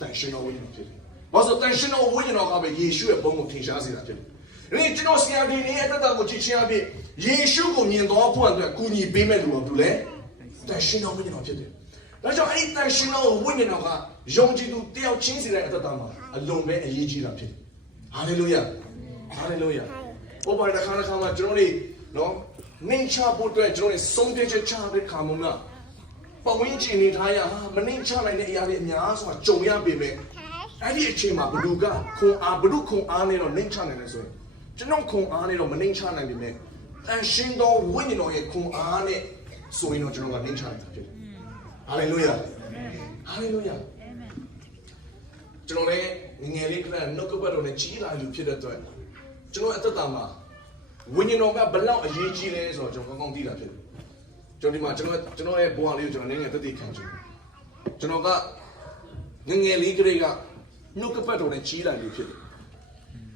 တန်ရှင်တော်ဝိညာဉ်ဖြစ်တယ်။ဘာလို့တန်ရှင်တော်ဝိညာဉ်တော်ကပဲယေရှုရဲ့ဘုန်းကိုထင်ရှားစေတာဖြစ်တယ်။ဒီကျွန်တော်ဆရာဒီနေ့အတ္တကိုကြည့်ချင်းအဖြစ်ယေရှုကိုမြင်သွားဖို့အတွက်ကိုညီပေးမဲ့လို့ပြုတယ်တန်ရှင်တော်ဝိညာဉ်တော်ဖြစ်တယ်။ဒါကြောင့်အဲ့ဒီတန်ရှင်တော်ဝိညာဉ်တော်ကယုံကြည်သူတယောက်ချင်းစီတဲ့အတ္တမှာအလုံးပဲအရေးကြီးတာဖြစ်တယ်။ဟာလေလုယာဟာလေလုယာဘုရားတခါမှာကျွန်တော်တို့နော်မင်းချဖို့အတွက်ကျွန်တော်တို့ဆုံးဖြတ်ချက်ချတဲ့ခါမှမလားပဝင်းချင်နေထားရမနှိမ့်ချနိုင်တဲ့အရာတွေအများဆိုတာကြုံရပေမဲ့အဲ့ဒီအချိန်မှာဘ누구ကခွန်အားနဲ့တော့နှိမ့်ချနိုင်တယ်ဆိုရင်ကျွန်တော်ခွန်အားနဲ့တော့မနှိမ့်ချနိုင်ပေမဲ့အရှင်တော်ဝိညာဉ်တော်ရဲ့ခွန်အားနဲ့ဆိုရင်တော့ကျွန်တော်ကနှိမ့်ချနိုင်တာဖြစ်တယ်ဟာလေလုယာဟာလေလုယာကျွန်တော်လည်းငယ်လေးကနှုတ်ကပတ်တော်နဲ့ကြီးလာလူဖြစ်တဲ့အတွက်ကျွန်တော်အသက်တာမှာဝိညာဉ်တော်ကဘလောက်အရေးကြီးလဲဆိုတော့ကျွန်တော်ကောင်းကောင်းသိတာဖြစ်တယ်ကျွန်တော်ဒီမှာကျွန်တော်ရဲ့ဘဝလေးကိုကျွန်တော်နည်းနည်းသက်သေခံချင်တယ်ကျွန်တော်ကငယ်လေးကလေးကနှုတ်ကပတ်တော်နဲ့ကြီးလာလို့ဖြစ်တယ်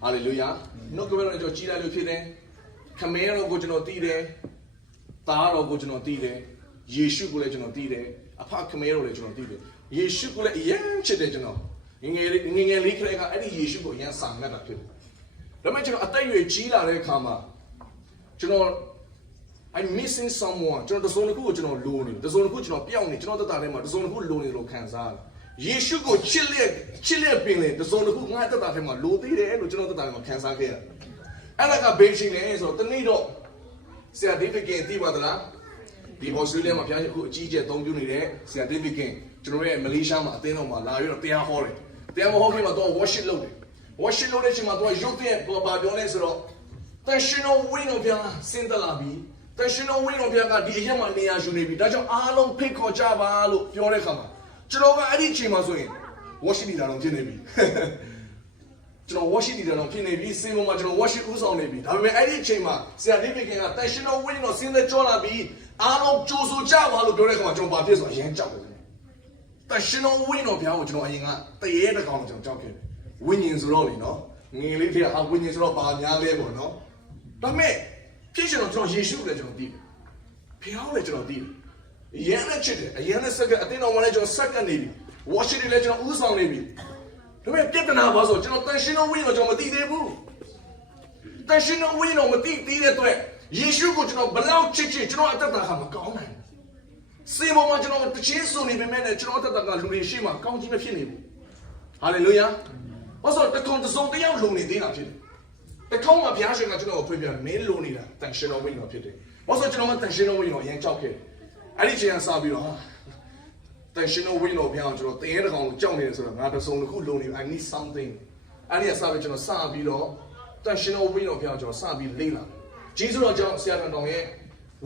ဟာလေလုယာနှုတ်ကပတ်တော်နဲ့ကျွန်တော်ကြီးလာလို့ဖြစ်တယ်ခမဲတော်ကိုကျွန်တော်သိတယ်သားတော်ကိုကျွန်တော်သိတယ်ယေရှုကိုလည်းကျွန်တော်သိတယ်အဖခမဲတော်လည်းကျွန်တော်သိတယ်ယေရှုကိုလည်းအရင်ချစ်တယ်ကျွန်တော်ငယ်လေးကလေးကအဲ့ဒီယေရှုကိုအရင်ဆောင်ရတာဖြစ်တယ်ဒါပေမဲ့ကျွန်တော်အသက်အရွယ်ကြီးလာတဲ့အခါမှာကျွန်တော် I'm missing someone ကျွန်တော်တစုံတစ်ခုကိုကျွန်တော်လိုနေတစုံတစ်ခုကျွန်တော်ပျောက်နေကျွန်တော်တက်တာထဲမှာတစုံတစ်ခုလိုနေလို့ခံစားရတယ်ယေရှုကိုချစ်လက်ပင်လေတစုံတစ်ခုငါတက်တာထဲမှာလိုသေးတယ်လို့ကျွန်တော်တက်တာထဲမှာခံစားခဲ့ရတယ်အဲ့ဒါကဘေးရှင်လေဆိုတော့တနေ့တော့ဆရာဒေးဗစ်ကင်သိပါသလားဒီဩစတြေးလျမှာဖျားအခုအကြီးကျယ်အသုံးပြုနေတဲ့ဆရာဒေးဗစ်ကင်ကျွန်တော်ရဲ့မလေးရှားမှာအသင်းတော်မှာလာပြီးတော့တရားဟောတယ်တရားမဟောခင်မှာတော့ worship လုပ်တယ် worship လုပ်တဲ့အချိန်မှာတော့ရုပ်တဲ့ဘာပြောလဲဆိုတော့တန်ရှင်တော်ဝိညာဉ်တော်စင်တလာပြီးတန်ရှင်တော်ဝိညာဉ်တော်ကဒီအရက်မှာနေရာယူနေပြီဒါကြောင့်အားလုံးဖိတ်ခေါ်ကြပါလို့ပြောတဲ့အခါမှာကျွန်တော်ကအဲ့ဒီအချိန်မှာဆိုရင် worship leader တော်ဖြစ်နေပြီကျွန်တော် worship leader တော်ဖြစ်နေပြီစင်ပေါ်မှာကျွန်တော် worship ဦးဆောင်နေပြီဒါပေမဲ့အဲ့ဒီအချိန်မှာဆရာဒေးဗစ်ကင်ကတန်ရှင်တော်ဝိညာဉ်တော်စင်သက်ကြောလာပြီးအားလုံးကြိုးဆိုကြပါလို့ပြောတဲ့အခါမှာကျွန်တော်ဘာဖြစ်ဆိုအရင်ကြောက်တယ်တန်ရှင်တော်ဝိညာဉ်တော်ဘုရားကိုကျွန်တော်အရင်ကတရေတကောင်ကျွန်တော်ကြောက်ခဲ့တယ်ဝိညာဉ်ဆိုတော့လေနော်ငယ်လေးတည်းဟာဝိညာဉ်ဆိုတော့ဘာများလဲပေါ့နော်ဒါပေမဲ့ဖြစ်ရှင်တော့ကျွန်တော်ယေရှုကိုလည်းကျွန်တော်သိတယ်ဘုရားကိုလည်းကျွန်တော်သိတယ်အရင်နဲ့ချစ်တယ်အရင်နဲ့ဆက်ကအတင်းတော်မှလည်းကျွန်တော်ဆက်ကနေပြီဝါရှင်တန်လည်းကျွန်တော်ဥဆောင်နေပြီဒါပေမဲ့ပြဿနာပါဆိုကျွန်တော်တန်ရှင်တော်ဝိညာဉ်တော်ကျွန်တော်မသိသေးဘူးတန်ရှင်တော်ဝိညာဉ်တော်မသိသေးတဲ့အတွက်ယေရှုကိုကျွန်တော်ဘလောက်ချစ်ကျွန်တော်အသက်တာဟာမကောင်းနိုင်ဘူးစေမောမှာကျွန်တော်တချင်းစုံနေပေမဲ့လည်းကျွန်တော်အသက်တာကလူတွေရှိမှကောင်းကြီးမဖြစ်နေဘူးဟာလေလုယာဘာလို့တကောင်တစုံတယောက်လုံနေသေးတာဖြစ်တယ်တကောင်မှာဘုရားရှင်ကကျွန်တော်ကိုဖွင့်ပြမင်းလုံနေတာတန်ရှင်တော်ဝိညာဉ်တော်ဖြစ်တယ်ဘာလို့ကျွန်တော်ကတန်ရှင်တော်ဝိညာဉ်တော်အရင်ကြောက်ခဲ့အဲ့ဒီချိန်ကစပြီးတော့တန်ရှင်တော်ဝိညာဉ်တော်ဘုရားကျွန်တော်တရေတကောင်ကြောက်နေတယ်ဆိုတော့ငါတစုံတစ်ခုလုံနေ I need something အဲ့ဒီကစပြီးကျွန်တော်စပြီးတော့တန်ရှင်တော်ဝိညာဉ်တော်ဘုရားကျွန်တော်စပြီးလေ့လာဂျေဇုတော်ကြောင့်ဆရာတော်ရဲ့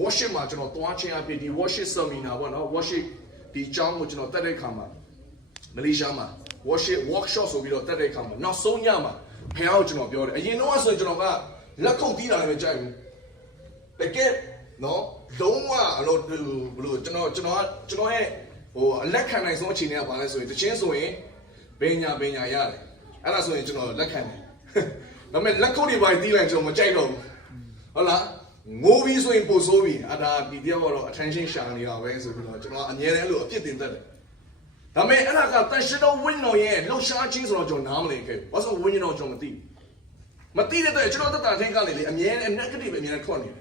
worship မှာကျွန်တော်သွားခြင်းအဖြစ်ဒီ worship seminar ပေါ့နော် worship ဒီအကြောင်းကိုကျွန်တော်တက်တဲ့အခါမှာမလေးရှားမှာ worship workshop ဆိုပြီးတော့တက်တဲ့အခါမှာနောက်ဆုံးညမှာဘုရားကိုကျွန်တော်ပြောတယ်အရင်တော့ဆိုကျွန်တော်ကလက်ခုပ်တီးတာလည်းမကြိုက်ဘူးတကယ်နော်လုံးဝဘလို့ကျွန်တော်ရဲ့အလက်ခံနိုင်ဆုံးအခြေအနေကဘာလဲဆိုရင်တချင်းဆိုရင်ဘိညာရတယ်အဲ့ဒါဆိုရင်ကျွန်တော်လက်ခံတယ်ဒါပေမဲ့လက်ခုပ်တွေပါတီးလိုက်ကျွန်တော်မကြိုက်တော့ဘူးဟုတ်လားငိုးပြီးဆိုရင်ပို့ဆိုးပြီးဒါဒီတယောက်ကတော့ attention ရှာနေတာပဲဆိုပြီးတော့ကျွန်တော်အငြင်းတယ်လို့အပြစ်တင်တတ်တယ် ဒါပေမဲ့အဲ့ဒါကတန်ရှင်းသောဝိညာဉ်ရဲ့လှုပ်ရှားခြင်းဆိုတော့ကျွန်တော်နားမလည်ခဲ့ဘူးဘာလို့ဝိညာဉ်တော်ကျွန်တော်မသိတဲ့အတွက်ကျွန်တော်သက်တာချင်းကလေအမြဲ negative ပဲအမြဲထွက်နေတယ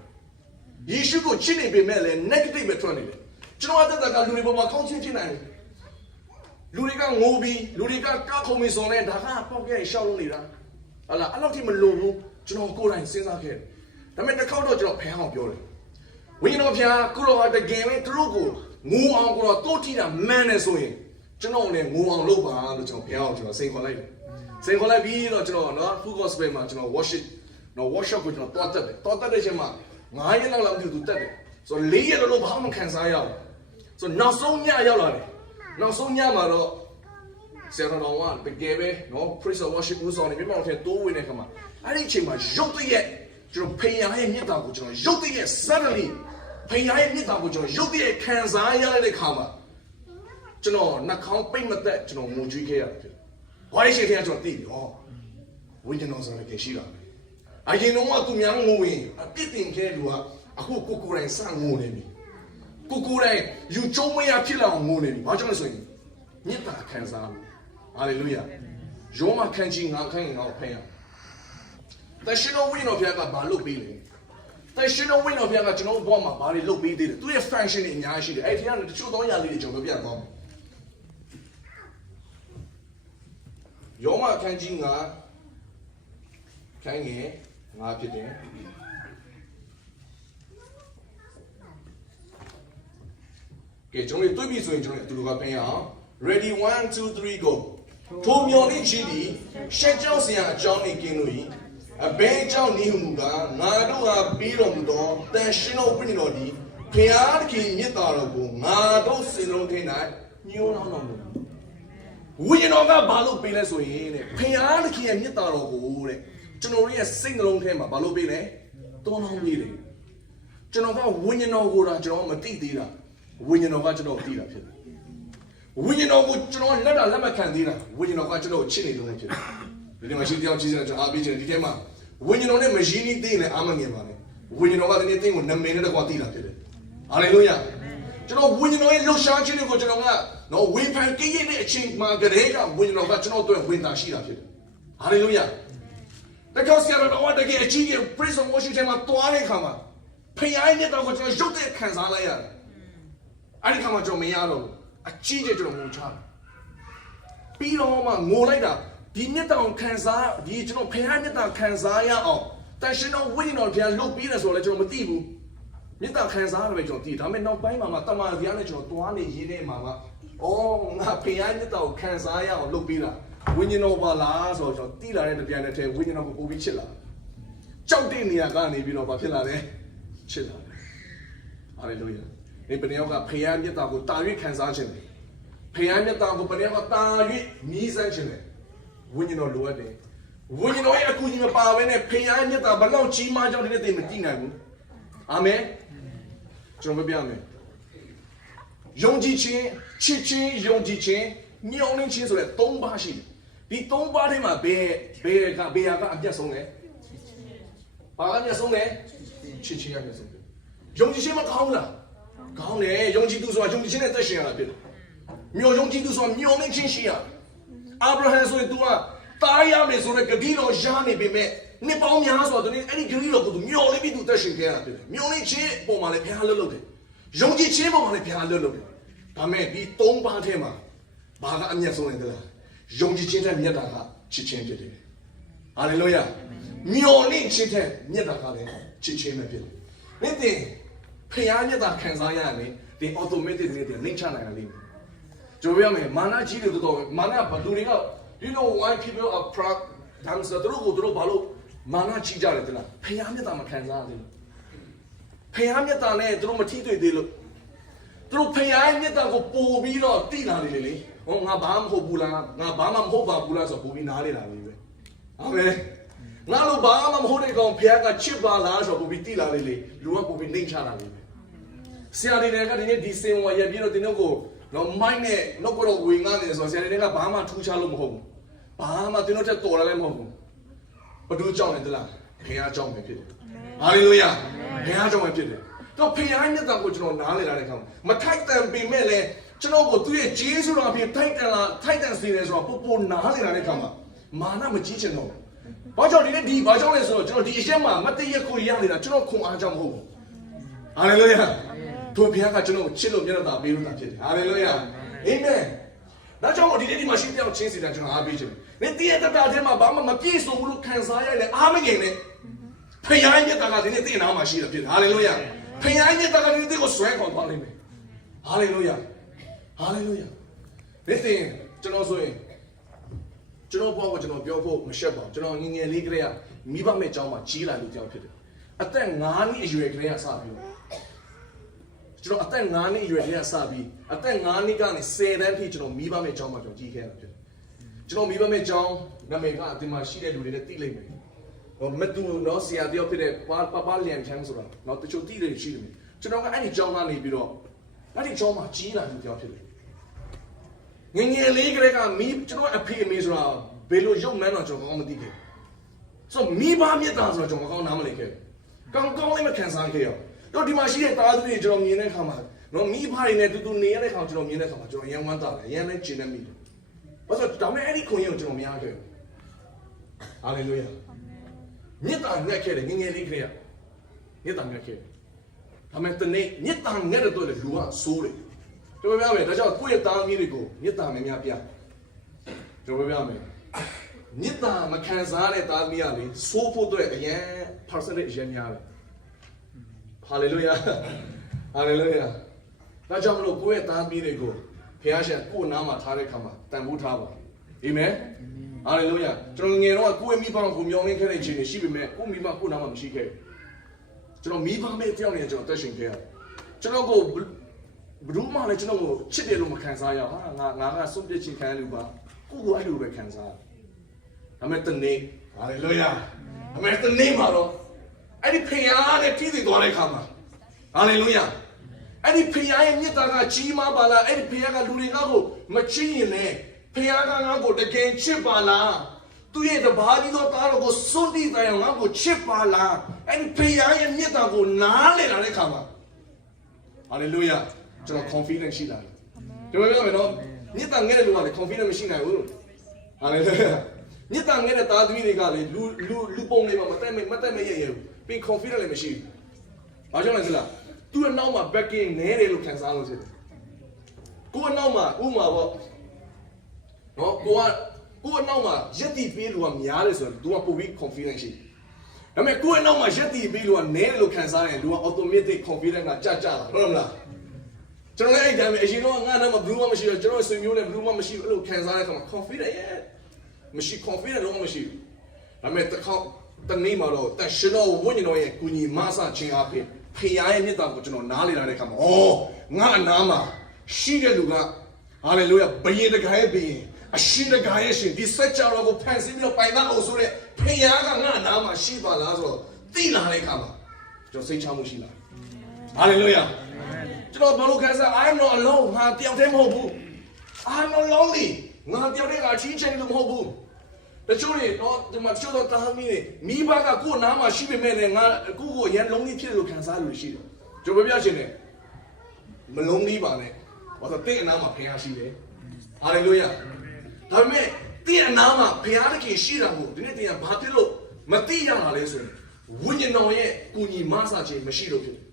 ်ယေရှုကိုချစ်နေပေမဲ့လည်း negative ပဲထွက်နေတယ်ကျွန်တော်သက်တာကလူတွေပေါ်မှာကောင်းချင်းဖြစ်နိုင်တယ်လူတွေကငိုပြီးလူတွေကကောက်ခုံပြီးဆိုရင်ဒါကပေါက်ပြဲရှောက်လို့နေတာဟာလားအဲ့လောက်ထိမလိုဘူးကျွန်တော်ကိုယ်တိုင်စဉ်းစားခဲ့တယ်ဒါပေမဲ့တစ်ခေါက်တော့ကျွန်တော်ဖះအောင်ပြောတယ်ဝိညာဉ်တော်ဖះကိုရောတကယ်ပဲသူတို့ကိုငိုအောင်ကိုတော့တိုးထီတာမှန်တယ်ဆိုရင်ကျွန်တော်လည်းငိုအောင်လုပ်ပါလို့ကျွန်တော်ဖះအောင်ကျွန်တော်စိန်ခေါ်လိုက်တယ်စိန်ခေါ်လိုက်ပြီးတော့ကျွန်တော်နော် full gospel မှာကျွန်တော် worship နော် worship ကိုကျွန်တော်တွားတက်တယ်တွားတက်တဲ့ချိန်မှာ9ရက်လောက်မသိဘူးတက်တယ်ဆိုတော့4ရက်လောက်ဘာမှခံစားရအောင်ဆိုတော့နောက်ဆုံးညရောက်လာတယ်နောက်ဆုံးညမှာတော့ဆရာတော်ကတကယ်ပဲနော် praise and worship ကိုဆောင်နေမြန်မာထဲတိုးဝင်တဲ့ခါမှာအဲ့ဒီအချိန်မှာရုတ်တရက်ကျွန်တော်ဖေယာရဲ့မြတ်တာကိုကျွန်တော်ရုတ်တရက် suddenly ဖေယာရဲ့မြတ်တာကိုကျွန်တော်ရုတ်တရက်ခံစားရတဲ့ခါမှာကျွန်တော်နှာခေါင်းပိတ်မသက်ကျွန်တော်ငိုကြွေးခဲ့ရတယ်။ဘာလို့ရှိခဲ့ကျွန်တော်သိပြီ။ဟောဝိညာဉ်တော်ဆိုတာကရှိတာ။အရင်တော့သူများငိုရင်အပြစ်တင်ခဲ့လူကအခုကိုယ်တိုင်စငိုနေပြီ။ကိုယ်တိုင်ယူကျုံမရဖြစ်လာအောင်ငိုနေပြီ။ဘာကြောင့်လဲဆိုရင်မြတ်တာခံစားလို့ဟာလေလုယာ။ယောမခန်းကြီးငါခန်းငါဖန်ရ။တရှင်တော်ဝိညာဉ်တော်ဘုရားကဘာလုပ်ပေးလဲ။တရှင်တော်ဝိညာဉ်တော်ဘုရားကကျွန်တော်ဘဝမှာဘာတွေလုပ်ပေးသေးလဲ။သူရဲ့ function တွေအများကြီးရှိတယ်။အဲ့ဒီကနေတချို့သောຢာလေးတွေကျွန်တော်ပြသွားမယ်။ယောမခန်းကြီးငါခန်းငယ်ငါဖြစ်တယ်။ကဲကျွန်တော်တွေ့ပြီဆိုရင်ကျွန်တော်တို့ကဖန်ရအောင် ready 1 2 3 go ထိုမျော်လင့်ခြင်းသည်ရှက်ကြောက်စရာအကြောင်းနှင့်ကင်းလို့၏အဘယ်ကြောင့်နည်းဟုမူကားငါတို့ဟာပြီးတော်မူသောတန်ရှင်တော်ဝိညာဉ်တော်သည်ဖျားသခင်မြတ်တော်ကိုငါတို့စင်လုံးထင်း၌ညှိုးနှောင်းတော်မူဝိညာဉ်တော်ကဘာလို့ပေးလဲဆိုရင်တဲ့ဖျားသခင်ရဲ့မြတ်တော်ကိုတဲ့ကျွန်တော်ရဲ့စိတ်နှလုံးထဲမှာဘာလို့ပေးလဲတွန်းလောင်းပေးတယ်ကျွန်တော်ကဝိညာဉ်တော်ကိုကျွန်တော်မသိသေးတာဝိညာဉ်တော်ကကျွန်တော်သိတာဖြစ်တယ်ဝိညာဉ်တော်ကိုကျွန်တော်လက်မခံသေးတာဝိညာဉ်တော်ကကျွန်တော်ချစ်နေလို့ဖြစ်တယ်ဒီမှာရှိတဲ့အောင်ကြီးစတဲ့ကျွန်တော်အားပေးချင်တယ်ဒီထဲမှာဝိညာဉ်တော်နဲ့မရင်းနှီးသေးနဲ့အားမငယ်ပါနဲ့ဝိညာဉ်တော်ကတနေ့သိကိုနာမည်နဲ့တကွာသိတာဖြစ်တယ်ဟာလေလုယာကျွန်တော်ဝိညာဉ်တော်ရဲ့လှူရှားခြင်းတွေကိုကျွန်တော်ကတော့ဝေဖန်ကြည့်ရတဲ့အချိန်မှာကလေးကဝိညာဉ်တော်ကကျွန်တော်တို့ဝင်တာရှိတာဖြစ်တယ်ဟာလေလုယာတကယ်ဆရာတော်ကတကယ်အကြီးကြီး praise and worship ထဲမှာတွားတဲ့ခါမှာဖခင်ရဲ့မြတ်တော်ကိုကျွန်တော်ရုပ်တဲ့ခံစားလိုက်ရတယ်အဲ့ဒီခါမှာကျွန်တော်မရတော့ဘူးအကြီးကြီးကျွန်တော်ငိုချတယ်ပြီးတော့မှငိုလိုက်တာဒီမြတ်တော်ခံစားဒီကျွန်တော်ဖခင်မြတ်တော်ခံစားရအောင်တန်ရှင်တော်ဝိညာဉ်တော်ဘုရားလုပ်ပြီးတယ်ဆိုတော့ကျွန်တော်မသိဘူးမြတ်တော်ခံစားရတယ်ပဲကျွန်တော်သိဒါပေမဲ့နောက်ပိုင်းမှာတမန်တော်နဲ့ကျွန်တော်တွားနေရင်းနေမှာအော်ငါဖခင်မြတ်တော်ခံစားရအောင်လုပ်ပြီးတာဝိညာဉ်တော်ပါလားဆိုတော့ကျွန်တော်သိလာတဲ့တရားနဲ့တည်းဝိညာဉ်တော်ကိုပို့ပြီးချစ်လာကြောက်တဲ့နေရာကနေပြီးတော့ဘာဖြစ်လာလဲချစ်လာတယ်ဟာလေလုယာဒီပဏယောကဖခင်မြတ်တော်ကိုတာ၍ခံစားခြင်းတယ်ဖခင်မြတ်တော်ကိုပဏယောကတာ၍နီးစပ်ခြင်းတယ်ဝိညာဉ်တော်လိုအပ်တယ်ဝိညာဉ်တော်ရဲ့အကူအညီမပါဘဲနဲ့ဖခင်မြတ်တော်ဘလောက်ကြီးမားကြောင်းတဲ့သိမကြည့်နိုင်ဘူးအာမင်ကျွန်တော်ပြပြမယ်ယုံကြည်ခြင်းချစ်ခြင်းယုံကြည်ခြင်းညှောင်းနှင်းခြင်းဆိုတဲ့၃ပါးရှိတယ်ဒီ၃ပါးထဲမှာဘယ်ဟာကအပြတ်ဆုံးလဲဘာကအပြတ်ဆုံးလဲချစ်ခြင်းအပြတ်ဆုံးတယ်ယုံကြည်ခြင်းမကောင်းလားကောင်းတယ်ယုံကြည်သူဆိုတာယုံကြည်ခြင်းနဲ့သက်ရှင်ရတာဖြစ်တယ်မျှော်ယုံကြည်သူဆိုတာမျှော်လင့်ခြင်းရှိရအာဗြဟံဆိုရင် तू ကတားရမယ်ဆိုတဲ့ဂတိတော်ရနေပေမဲ့နှစ်ပေါင်းများစွာသူအဲ့ဒီဂတိတော်ကို तू မျှော်လင့်ပြီး तू သက်ရှင်ခဲ့ရတာဖြစ်တယ်မျှော်လင့်ခြင်းပုံမှာလည်းဘုရားလှုပ်တယ်ယုံကြည်ခြင်းပုံမှာလည်းဘုရားလှုပ်တယ်ဒါမဲ့ဒီ၃ပါးထဲမှာဘာကအမြတ်ဆုံးလဲသလားယုံကြည်ခြင်းနဲ့မြတ်တာကချစ်ခြင်းဖြစ်တယ်ဟာလေလုယာမျှော်လင့်ခြင်းနဲ့မြတ်တာကလည်းချစ်ခြင်းပဲဖြစ်တယ်နေ့တင်ဖခင်မြတ်တာခံစားရရင်ဒီ automatic နဲ့တင်နှိမ့်ချနိုင်တယ်လေကျွန်တော်ပြောမယ်မာနကြီးတွေတော့မာနဘလူတွေက you know why people are proud dance တို့ဘာလို့မာနကြီးကြတယ်တလားဖခင်မြတ်တာမခံစားရသေးဘူးဖခင်မြတ်တာနဲ့တို့မထီးတွေ့သေးလို့တို့ဖခင်မြတ်တာကိုပို့ပြီးတော့တိလာနေလေဟောငါဘာမှမဟုတ်ဘူးလားငါဘာမှမဟုတ်ပါဘူးလားဆိုပို့ပြီးနားလေတာလေးပဲဟုတ်ပဲငါတို့ဘာမှမဟုတ်တဲ့ကောင်ဖခင်ကချစ်ပါလားဆိုပို့ပြီးတိလာလေလူကပို့ပြီးနှိမ့်ချတာလေးပဲဆရာတွေကဒီနေ့ဒီစင်ဝါရပြီးတော့တင်းတို့နော်မိုင်းနဲ့နှုတ်ကတော့ဝင်ငါနေဆိုဆရာတွေကဘာမှထူးခြားလို့မဟုတ်ဘူးဘာမှတင်းတို့တက်တော်လည်းမဟုတ်ဘူးဘဒူးကြောင့်လည်းတလားဖခင်ကြောင့်ပဲဖြစ်တယ်ဟာလေလုယာဖခင်ကြောင့်ပဲဖြစ်တယ်တော့ဖခင်မြတ်တာကိုကျွန်တော်နားလည်လာတဲ့အခါမထိုက်တန်ပေမဲ့လည်း ကျွန်တော်ကိုသူ့ရဲ့ဂျေးဆိုတာဖြစ်ထိုက်တန်စေတယ်ဆိုတော့ပိုနားနေတာတဲ့ခါမှာမာနမကြီးချင်တော့ဘာကြောင့်ဒီနေ့ဒီဘာကြောင့်လဲဆိုတော့ကျွန်တော်ဒီအရက်မှာမတည့်ရခွေရနေတာကျွန်တော်ခွန်အားကြောင့်မဟုတ်ဘူးဟာလေလုယာသူဘုရားကကျွန်တော်ကိုချစ်လို့မျက်နှာသာပေးလို့တာဖြစ်တယ်ဟာလေလုယာအာမင်ဒါကြောင့်ဒီနေ့ဒီမှာရှိတဲ့ချင်းစီတာကျွန်တော်အားပေးချင်တယ်။ဒီတည့်တတာထဲမှာဘာမှမပြည့်စုံဘူးလို့ခံစားရတဲ့အားမငယ်နဲ့ဖခင်ရဲ့မြတ်တာကဒီနေ့တည့်နာမှာရှိတယ်ဖြစ်တယ်။ဟာလေလုယာ။ဖခင်ရဲ့မြတ်တာကဒီနေ့ကိုဆွဲခေါ်သွားလိမ့်မယ်။ဟာလေလုယာ။ဟာလေလုယာ။ဒီတင်ကျွန်တော်ဆိုရင်ကျွန်တော်ဘောကကျွန်တော်ပြောဖို့မရှက်ပါဘူး။ကျွန်တော်ငငယ်လေးကလေးကမိဘမဲ့အကြောင်းမှာကြီးလာလို့ကြောက်ဖြစ်တယ်။အသက်9နှစ်အရွယ်ကလေးကစပြီးကျွန်တော်အသက်9နှစ်အရွယ်ကလေးကစပြီးအသက်9နှစ်ကနေ10တန်းထိကျွန်တော်မိဘမဲ့အကြောင်းမှာကျွန်တော်ကြီးခဲ့တာဖြစ်တယ်။ကျွန်တော်မိဘမဲ့အကြောင်းနာမည်ကအဒီမှာရှိတဲ့လူတွေနဲ့သိလိမ့်မယ်။ဟောမတူနော်ဆရာတယောက်ဖြစ်တဲ့ပလျံချမ်းဆိုတာနော်တချို့သိတယ်ရှိတယ်။ကျွန်တော်ကအဲ့ဒီအကြောင်းကနေပြီးတော့အဲ့ဒီအကြောင်းမှာကြီးလာလို့ကြောက်ဖြစ်တယ်။ငငယ်လေးကလေးကကျွန်တော်အဖေအမေဆိုတာဘယ်လိုရုပ်မှန်းတော့ကျွန်တော်ကောင်းမသိခဲ့ဘူး။ဆိုမိဘမြတ်တာဆိုတော့ကျွန်တော်ကောင်းနားမလည်ခဲ့ဘူး။ကောင်းလေးမခံစားခဲ့ရဘူး။တော့ဒီမှာရှိတဲ့သားသမီးတွေကျွန်တော်မြင်တဲ့အခါမှာနော်မိဘတွေနဲ့တူနေရတဲ့အခါကျွန်တော်မြင်တဲ့အခါမှာကျွန်တော်ရမ်းဝမ်းသာတယ်ရမ်းလည်းကျဉ်းနေမိတယ်။ဘာလို့ဒါမဲ့အဲ့ဒီခွန်ရုံကျွန်တော်မရခဲ့ဘူး။ဟာလေလုယာ။မြတ်တာငတ်ခဲ့တယ်ငငယ်လေးကလေးကမြတ်တာငတ်ခဲ့တယ်။ဒါမဲ့တနေ့မြတ်တာငတ်တဲ့တော့လေလူကဆိုးတယ်။ကျွန်တော်ပြောမယ်ဒါကြောင့်ကိုယ့်ရဲ့သားသမီးတွေကိုမြတ်တာမများပြ။ကျွန်တော်ပြောမယ်မြတ်တာမခံစားတဲ့သားသမီးကလေဆိုးဖို့အတွက်အရန် percentage အရန်များတယ်။ဟာလေလုယာဟာလေလုယာဒါကြောင့်မလို့ကိုယ့်ရဲ့သားသမီးတွေကိုဘုရားရှင်ကိုယ်နားမှာထားတဲ့ခါမှာတန်ဖိုးထားပါအာမင်ဟာလေလုယာကျွန်တော်ငယ်တော့ကိုယ့်ရဲ့မိဘကိုမျောင်းနေခဲ့တဲ့ချိန်တွေရှိပေမဲ့ကိုယ့်မိဘကိုယ်နားမှာမရှိခဲ့ဘူးကျွန်တော်မိဘမဲ့တယောက်နေကျွန်တော်တက်ရှင်ခဲ့ရတယ်ကျွန်တော်ကိုဘယ်သူမှလည်းကျွန်တော်ကိုချစ်တယ်လို့မခံစားရဟာငါကစွန့်ပစ်ချင်ခံလို့ပါကိုယ်ကိုအဲ့လိုပဲခံစားဒါမဲ့တနေ့ဟာလေလုယာဒါမဲ့တနေ့မှာတော့အဲ့ဒီဖခင်နဲ့ပြည်တည်သွားတဲ့အခါမှာဟာလေလုယာအဲ့ဒီဖခင်ရဲ့မြတ်တာကကြီးမားပါလားအဲ့ဒီဖခင်ကလူတွေငါ့ကိုမချစ်ရင်လည်းဖခင်ကငါ့ကိုတကယ်ချစ်ပါလားသူရဲ့တပါးကြီးသောသားတော်ကိုစွန့်တည်တိုင်းငါ့ကိုချစ်ပါလားအဲ့ဒီဖခင်ရဲ့မြတ်တာကိုနားလည်လာတဲ့အခါမှာဟာလေလုယာကျွန်တော် confidence ရှိလာတယ်ကျွန်တော်ပြောမယ်နော်မြတ်တာငဲ့တဲ့လူကလည်း confidence မရှိနိုင်ဘူးဟာလေလုယာမြတ်တာငဲ့တဲ့သားသမီးတွေကလည်းလူပုံတွေမှာမတက်မရဘူးပြီး confidence လည်းမရှိဘူး။ဘာကြောင့်လဲဆိုတော့သူ့အနောက်မှာ backing နဲတယ်လို့ခံစားလို့ဖြစ်တယ်။ကိုယ်အနောက်မှာဥမာပေါ့။နော်ကိုယ်အနောက်မှာရက်တီပေးလို့ကများတယ်ဆိုတော့ तू ကပိုပြီး confidence ရှိတယ်။ဒါပေမဲ့ကိုယ်အနောက်မှာရက်တီပေးလို့ကနဲတယ်လို့ခံစားရင် तू က automatic confidence ကကြလာဟုတ်မလား။ကျွန်တော်လည်းအဲ့ဒါပဲအရင်တော့ငါနောက်မှာ blue မရှိတော့ကျွန်တော်ဆွေမျိုးနဲ့ blue မရှိဘူးအဲ့လိုခံစားတဲ့အခါမှာ confidence မရှိ confidence လုံးမရှိဘူး။ဒါပေမဲ့တနေ့မှာတော့တရှင်တော်ဝိညာဉ်တော်ရဲ့ကုညီမဆခြင်းအပြင်ဖခင်ရဲ့မြတ်တာကိုကျွန်တော်နားလည်လာတဲ့အခါမှာငါအနာမှာရှိတဲ့လူကဟာလေလုယာဘယင်တကာရဲ့ဘယင်အရှင်တကာရဲ့ရှင်ဒီစัจ java ကိုဖန်ဆင်းပြီးတော့ပိုင်သားအောင်ဆိုတဲ့ဖခင်ကငါအနာမှာရှိပါလားဆိုတော့သိလာတဲ့အခါမှာကျွန်တော်စိတ်ချမှုရှိလာဟာလေလုယာကျွန်တော်ဘာလို့ခံစား I'm not alone ငါတယောက်တည်းမဟုတ်ဘူး I'm not lonely ငါတယောက်တည်းကချင်းချင်းလို့မဟုတ်ဘူးတချို့တွေတော့ဒီမှာတချို့တော့တာမီးတွေမိဘကကိုယ်နားမှာရှိပေမဲ့လည်းငါကိုကိုရန်လုံးလေးဖြစ်လို့ခံစားလို့ရှိတယ်ကျွန်တော်ပြောပြချင်တယ်မလုံးလေးပါနဲ့ဘာလို့တဲ့နားမှာဖခင်ရှိတယ်ဟာလေလုယာဒါပေမဲ့တဲ့နားမှာဖခင်တခင်ရှိတာကိုဒီနေ့တင်ဘာဖြစ်လို့မသိရတာလဲဆိုရင်ဝိညာဉ်တော်ရဲ့ကုညီမဆခြင်းမရှိလို့ဖြစ်တယ်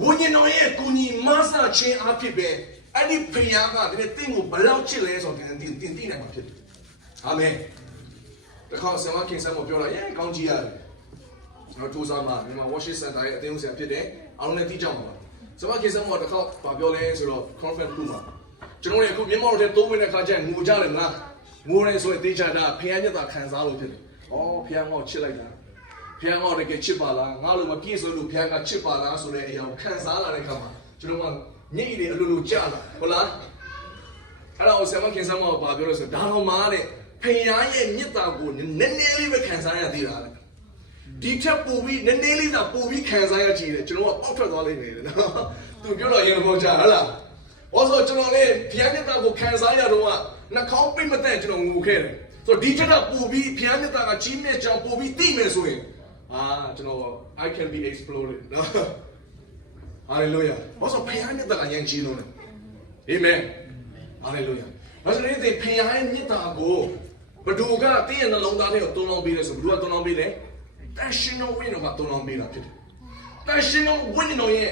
ဝိညာဉ်တော်ရဲ့ကုညီမဆခြင်းအဖြစ်ပဲအဲ့ဒီဖခင်ကဒီနေ့တင်ကိုဘယ်လောက်ချစ်လဲဆိုတော့တင်သိနိုင်မှာဖြစ်တယ်အာမင်တခါဆရာခင်ဆရာမပြောလာရင်ကောင်းကြီးရတယ်ကျွန်တော်တူစားမှာဒီမှာ worship center ရဲ့အတင်းဦးဆရာဖြစ်တယ်အားလုံးလည်းသိကြမှာပါဆရာခင်ဆရာမတခါဘာပြောလဲဆိုတော့ conference ခုမှာကျွန်တော်တို့အခုမြန်မာတော်ထဲ3မိနစ်ခါကျရင်ငိုကြတယ်မလားငိုနေဆိုရင်တေးချတာဖခင်မြတ်တာခံစားလို့ဖြစ်တယ်ဩဖခင်ငေါ့ချစ်လိုက်တာဖခင်ငေါ့တကယ်ချစ်ပါလားငါတို့မပြည့်စုံလို့ဖခင်ကချစ်ပါလားဆိုတဲ့အရာကိုခံစားလာတဲ့အခါမှာကျွန်တော်ကညစ်ရည်အလိုလိုကြာလာဟုတ်လားအဲ့တော့ဆရာခင်ဆရာမဘာပြောလဲဆိုတော့ဒါတော့မားတဲ့ဖခင်ရဲ့မြတ်တာကိုနည်းနည်းလေးပဲခံစားရသေးတာလေဒီထက်ပိုပြီးနည်းနည်းလေးသာပိုပြီးခံစားရကြည့်တယ်ကျွန်တော်ကပေါက်ထွက်သွားလိမ့်မယ်နော်သူပြောတော့ရင်တော့ကြာဟလားဘာလို့ကျွန်တော်လည်းဖခင်မြတ်တာကိုခံစားရတော့နှာခေါင်းပိတ်မတဲ့ကျွန်တော်ငိုခဲ့တယ်ဆိုတော့ဒီထက်ကပိုပြီးဖခင်မြတ်တာကကြီးမြတ်ကြောင်ပိုပြီးသိမယ်ဆိုရင်ကျွန်တော် I can be exploded နော်ဟာလေလုယာဘာလို့ဖခင်မြတ်တာကရန်ကြီးလို့လဲ Amen. Hallelujah. ဒါဆိုရင်ဒီဖခင်ရဲ့မြတ်တာကိုဘဒူကတင်းရဲ့နှလုံးသားထဲကိုတုံးလောင်းပေးတယ်ဆိုဘဒူကတုံးလောင်းပေးတယ်တန်ရှင်တော်ဝိညာဉ်တော်ကတုံးလောင်းပေးတာဖြစ်တယ်တန်ရှင်တော်ဝိညာဉ်တော်ရဲ့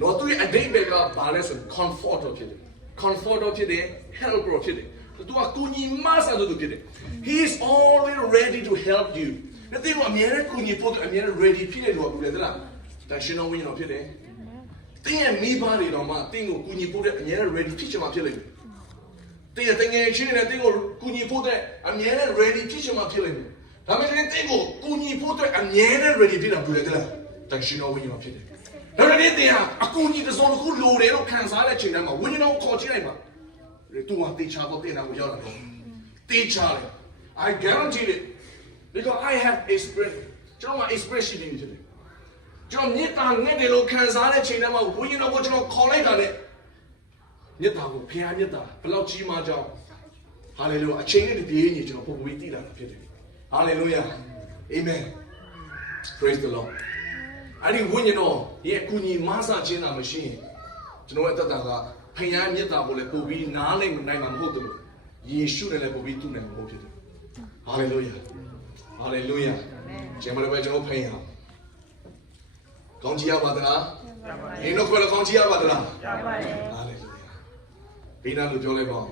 တော့သူရဲ့အတိတ်ဘက်ကဘာလဲဆို comfort တော်ဖြစ်တယ် comfort တော်ဖြစ်တယ် help တော်ဖြစ်တယ်သူကကိုကြီးမဆာသူဖြစ်တယ် he is always ready to help you ဒါတင်ကအများနဲ့ကိုကြီးဖို့အများနဲ့ ready ဖြစ်နေလို့ဘူးလေသလားတန်ရှင်တော်ဝိညာဉ်တော်ဖြစ်တယ်တင်းရဲ့မိဘတွေတော်မှတင်းကိုကိုကြီးဖို့တဲ့အများနဲ့ ready ဖြစ်ချင်မှဖြစ်လိမ့်မယ်တင်းရဲ့တငယ်ချင်းနဲ့တင်းကိုကိုကြီးဖို့တဲ့အများနဲ့ ready ဖြစ်ချင်မှဖြစ်လိမ့်မယ်ဒါပေမဲ့တင်းကိုကိုကြီးဖို့တဲ့အများနဲ့ ready ဖြစ်တာဘူးလေသလားတန်ရှင်တော်ဝိညာဉ်တော်ဖြစ်တယ်ဒါပေမဲ့တင်းဟာအကူကြီးတစ်စုံတစ်ခုလိုတယ်လို့ခံစားတဲ့ချိန်တိုင်းမှာဝိညာဉ်တော်ခေါ်ကြည့်လိုက်ပါသူကတေချာတော့တင်းတာကိုရောက်လာတော့တေချာတယ် I guarantee it because I have experience ကျွန်တော်က expression နေဖြစ်တယ်ကျွန်တော်မြတ်တာငဲ့တယ်လို့ခံစားတဲ့ချိန်တိုင်းမှာဝိညာဉ်တော်ကိုကျွန်တော်ခေါ်လိုက်တာနဲ့မြတ်တာကိုဖခင်မြတ်တာဘယ်လောက်ကြီးမှကြောင်း hallelujah အချိန်နဲ့တပြေးညီကျွန်တော်ပုံဝေးတည်တာဖြစ်တယ် hallelujah amen praise the lord အဲ့ဒီဝိညာဉ်တော်ရဲ့အကူအညီမဆခြင်းတာမရှိရင်ကျွန်တော်ရဲ့အသက်တာကဖခင်မြတ်တာကိုလည်းပို့ပြီးနားလည်နိုင်မှာမဟုတ်ဘူးယေရှုနဲ့လည်းပို့ပြီးတူနိုင်မှာမဟုတ်ဖြစ်တယ် hallelujah hallelujah ကျေးဇူးပဲကျွန်တော်ဖခင်ဟာကောင်းချီးရပါသလားဒီတော့ကိုယ်ကောင်းချီးရပါသလားရပါတယ် hallelujah ဘိနာလို့ပြောလိုက်ပါဦး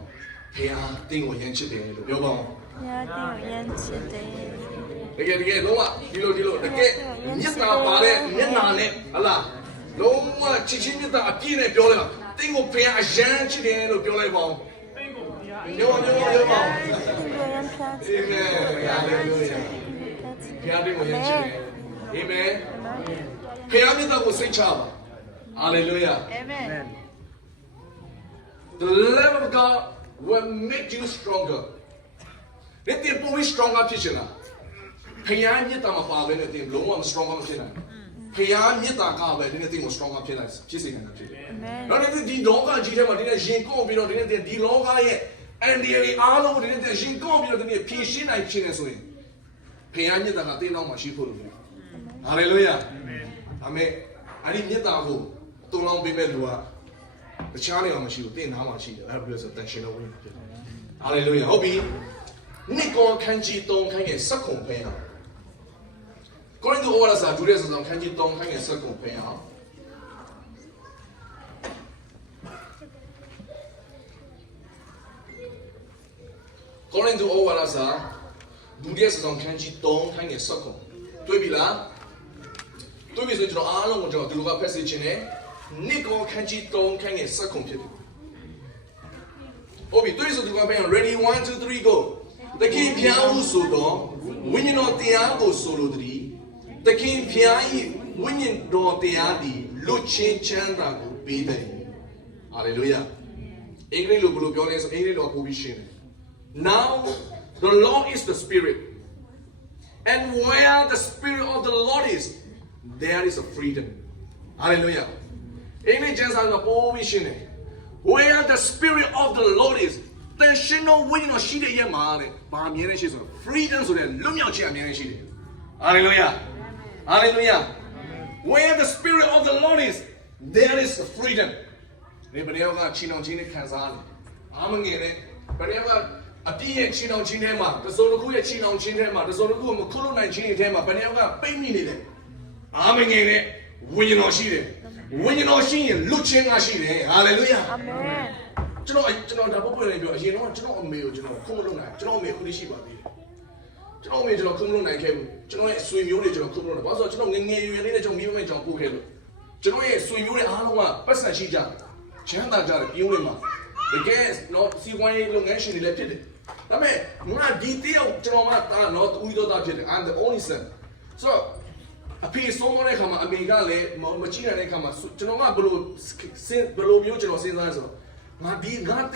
ဖခင်ဟာတင်းကိုယဉ်ချစ်တယ်လို့ပြောပါဦး ဖခင်တင်းကိုယဉ်ချစ်တယ်တကယ်လုံးဝဒီလိုတကယ်မြတ်တာပါတဲ့မျက်နာနဲ့ဟလားလုံးဝချစ်ချင်းမြတ်တာအပြည့်နဲ့ပြောလိုက်ပါတင်းကိုဖခင်အယံချစ်တယ်လို့ပြောလိုက်ပါဦးတင်းကိုဖခင်ညောပါဦး Amen hallelujah ဖခင်တင်းကိုယဉ်ချစ်တယ် Amen ဖခင်မြတ်တာကိုစိတ်ချပါ Hallelujah Amen The love of God will make you stronger ဒီတင်ပိုပြီး stronger ဖြစ်ချင်လားဖခင်မြတ်တာမှာပါပဲနဲ့တင်လုံးဝ stronger မဖြစ်နိုင်ဖခင်မြတ်တာကပဲဒီနေ့တင်ကို stronger ဖြစ်နိုင်ဖြစ်စေနိုင်တာဖြစ်တယ်နောက်တစ်ဒီလောကကြီးထဲမှာဒီနေ့ရင်ကုန်ပြီးတော့ဒီနေ့တင်ဒီလောကရဲ့အန်ဒီရီအားလုံးဒီနေ့တင်ရင်ကုန်ပြီးတော့ဒီနေ့ဖြည့်ရှင်းနိုင်ခြင်းနဲ့ဆိုရင်ဖခင်မြတ်တာကတင်တော့မှရှိဖို့လို့ Hallelujah Amen အဲ့ဒီမြတ်တာကိုတုံလောင်းပေးမဲ့လူကတခြားနေမှာမရှိဘူးတင်နားမှာရှိတယ်အဲ့ဒါပြောဆိုတန်ရှင်တော်ဝင်ဖြစ်တယ် Hallelujah ဟုတ်ပြီနိကောခန်းကြီး3ခန်းရဲ့စက္ကုံဖဲဟာကိုရင်တို့ဩဝါဒစာဒုတိယဆောင်ခန်းကြီး3ခန်းရဲ့စက္ကုံဖဲဟာကိုရင်တို့ဩဝါဒစာဒုတိယဆောင်ခန်းကြီး3ခန်းရဲ့စက္ကုံတွေ့ပြီလားတွေ့ပြီဆိုကျွန်တော်အားလုံးကိုကျွန်တော်ဒီလိုကဖက်စစ်ခြင်းနဲ့နိကောခန်းကြီး3ခန်းရဲ့စက္ကုံဖြစ်တယ်ဟုတ်ပြီတွေ့ဆိုဒီကဖဲ ready 1 2 3 go တခင်ဖျားဟုဆိုတော့ဝိညာဉ်တော်တရားကိုဆိုလိုသည်တခင်ဖျား၏ဝိညာဉ်တော်တရားသည်လွတ်ချင်းချမ်းသာကိုပေးတယ်ဟာလေလုယာအင်္ဂလိပ်လိုဘယ်လိုပြောလဲဆိုအင်္ဂလိပ်လိုပို့ပြီးရှင်းတယ် Now the Lord is the Spirit and where the Spirit of the Lord is there is a freedom hallelujah အင်္ဂလိပ်ကျမ်းစာကပို့ပြီးရှင်းတယ် where the Spirit of the Lord isတန်ရှင်တော်ဝိညာဉ်တော်ရှိတဲ့ရက်မှာတဲ့ဘာအမြဲတမ်းရှိဆိုတော့ freedom ဆိုတဲ့လွတ်မြောက်ခြင်းအမြဲတမ်းရှိတယ် hallelujah hallelujah where the Spirit of the Lord is there is freedom ဒီဘယ်ရောကချီနှောင်ခြင်းနဲ့ခံစားတယ်အားမငယ်နဲ့ဘယ်ရောကအပြည့်ရဲ့ချီနှောင်ခြင်းထဲမှာတစုံတစ်ခုရဲ့ချီနှောင်ခြင်းထဲမှာတစုံတစ်ခုမခွလို့နိုင်ခြင်းထဲမှာဘယ်ရောကပိတ်မိနေတယ်အားမငယ်နဲ့ဝိညာဉ်တော်ရှိတယ်ဝိညာဉ်တော်ရှိရင်လွတ်ခြင်းကရှိတယ် hallelujah Amenကျွန်တော်ဒါပုတ်ပွင့်နေပြောအရင်တော့ကျွန်တော်အမေကိုကျွန်တော်ခုံမလုပ်နိုင်ကျွန်တော်အမေခုလေးရှိပါသေးတယ်ကျွန်တော်အမေကျွန်တော်ခုံမလုပ်နိုင်ခဲ့ဘူးကျွန်တော်ရဲ့ဆွေမျိုးတွေကျွန်တော်ခုံမလုပ်နိုင်ဘာလို့ဆိုတော့ကျွန်တော်ငငယ်ရွယ်လေးနဲ့ကျွန်တော်မိမမေကျွန်တော်ပို့ခဲ့လို့ကျွန်တော်ရဲ့ဆွေမျိုးတွေအားလုံးကပတ်စံရှိကြတယ်ချမ်းသာကြတယ်ပြုံးနေမှာတကယ်တော့စီပွားရေးလုပ်ငန်းရှင်တွေလည်းဖြစ်တယ်ဒါပေမဲ့ငါဒီတယောက်ကျွန်တော်မှတော့ဦးတော်သားဖြစ်တယ် I'm the only son so အဖေဆုံးမတဲ့ခါမှာအမေကလည်းမကြည့်နိုင်တဲ့ခါမှာကျွန်တော်ကဘယ်လိုမျိုးကျွန်တော်စဉ်းစားဆိုငါတ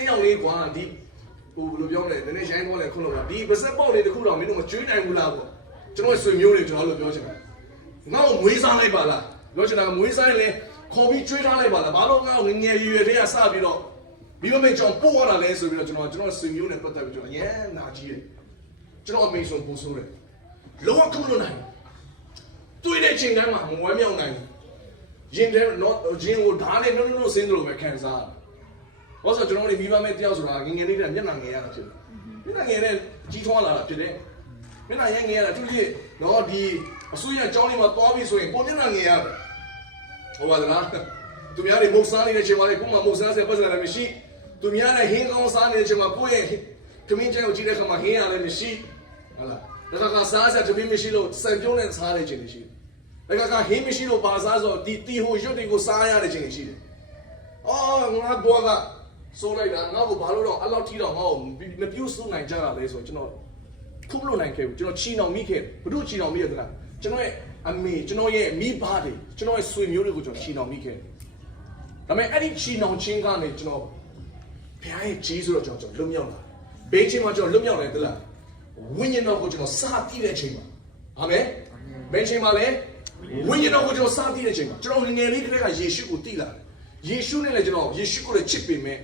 ယောက်လေးကွာဒီဟိုဘယ်လိုပြောမလဲနည်းနည်းရိုင်းပေါ်လဲခုလို့လားဒီပါစက်ပေါက်လေးတစ်ခုတော့မင်းတို့မကျွေးနိုင်ဘူးလားပေါ့ကျွန်တော်ဆွေမျိုးတွေကျွန်တော်လို့ပြောချင်တယ်ငါ့ကိုမွေးစားလိုက်ပါလားပြောချင်တာမွေးစားရင်လေခေါ်ပြီးကျွေးထားလိုက်ပါလားဘာလို့ငါ့ကိုငယ်ရွယ်တဲ့ကစပြီးတော့မိမမေကြောင့်ပို့ရတာလဲဆိုပြီးတော့ကျွန်တော်ဆွေမျိုးနဲ့ပတ်သက်ပြီးကျွန်တော်အရင်နာကြီးတယ်ကျွန်တော်အမေဆုံးပူဆိုးတယ်လုံးဝခုလို့နိုင်တွေ့တဲ့ချိန်တိုင်းမှာမဝမ်းမြောက်နိုင်ရင်ထဲတော့ဂျင်းကိုဓာတ်နဲ့နှုတ်ဆင်းသလိုပဲခံစား ဘာလို့ဆိုကျွန်တော်တို့မိဘမဲ့တယောက်ဆိုတာငငယ်လေးတည်းမျက်နှာငယ်ရတာဖြစ်တယ်မျက်နှာငယ်နဲ့ကြီးထွားလာတာဖြစ်တယ်မျက်နှာရငယ်ရတာသူကြီးတော့ဒီအစိုးရအကြောင်းလေးမှာသွားပြီဆိုရင်ကိုမျက်နှာငယ်ရတယ်ဟုတ်ပါလားသူများတွေမုတ်စားနေတဲ့ချိန်မှာလေကိုမှမုတ်စားဆက်ပတ်စံလည်းမရှိသူများလည်းဟင်းကောင်းစားနေတဲ့ချိန်မှာကိုယ့်ရဲ့ခမင်းကျဲကိုကြည့်တဲ့အခါမှာဟင်းရလည်းမရှိဟုတ်လားဒါကစားဆက်သမီးမရှိလို့စံပြုံးနဲ့စားတဲ့ချိန်တွေရှိတယ်ဒါကဟင်းမရှိလို့ပါစားဆိုဒီတီဟိုရွတ်တွေကိုစားရတဲ့ချိန်တွေရှိတယ်အော်ငါဘောကစိုးလိုက်တာငါ့ကိုဘာလို့တော့အဲ့လောက်ထိတော့ငါ့ကိုမပြုတ်စိုးနိုင်ကြတာလဲဆိုတော့ကျွန်တော်ခုမလို့နိုင်ခဲ့ဘူးကျွန်တော်ချီနှောင်မိခဲ့ဘုဒ္ဓချီနှောင်မိရတယ်လားကျွန်တော်ရဲ့အမေကျွန်တော်ရဲ့မိဘတွေကျွန်တော်ရဲ့ဆွေမျိုးတွေကိုကျွန်တော်ချီနှောင်မိခဲ့ဒါပေမဲ့အဲ့ဒီချီနှောင်ခြင်းကနေကျွန်တော်ဘုရားရဲ့ကြီးဆိုတော့ကျွန်တော်လွတ်မြောက်လာဘေးချင်းမှာကျွန်တော်လွတ်မြောက်တယ်တလားဝိညာဉ်တော်ကိုကျွန်တော်စာတည်တဲ့အချိန်မှာအာမင်ဘေးချင်းမှာလည်းဝိညာဉ်တော်ကိုကျွန်တော်စာတည်တဲ့အချိန်မှာကျွန်တော်ငယ်လေးကလေးကယေရှုကိုတည်လာတယ်ယေရှုနဲ့လည်းကျွန်တော်ယေရှုကိုလည်းချစ်ပေမဲ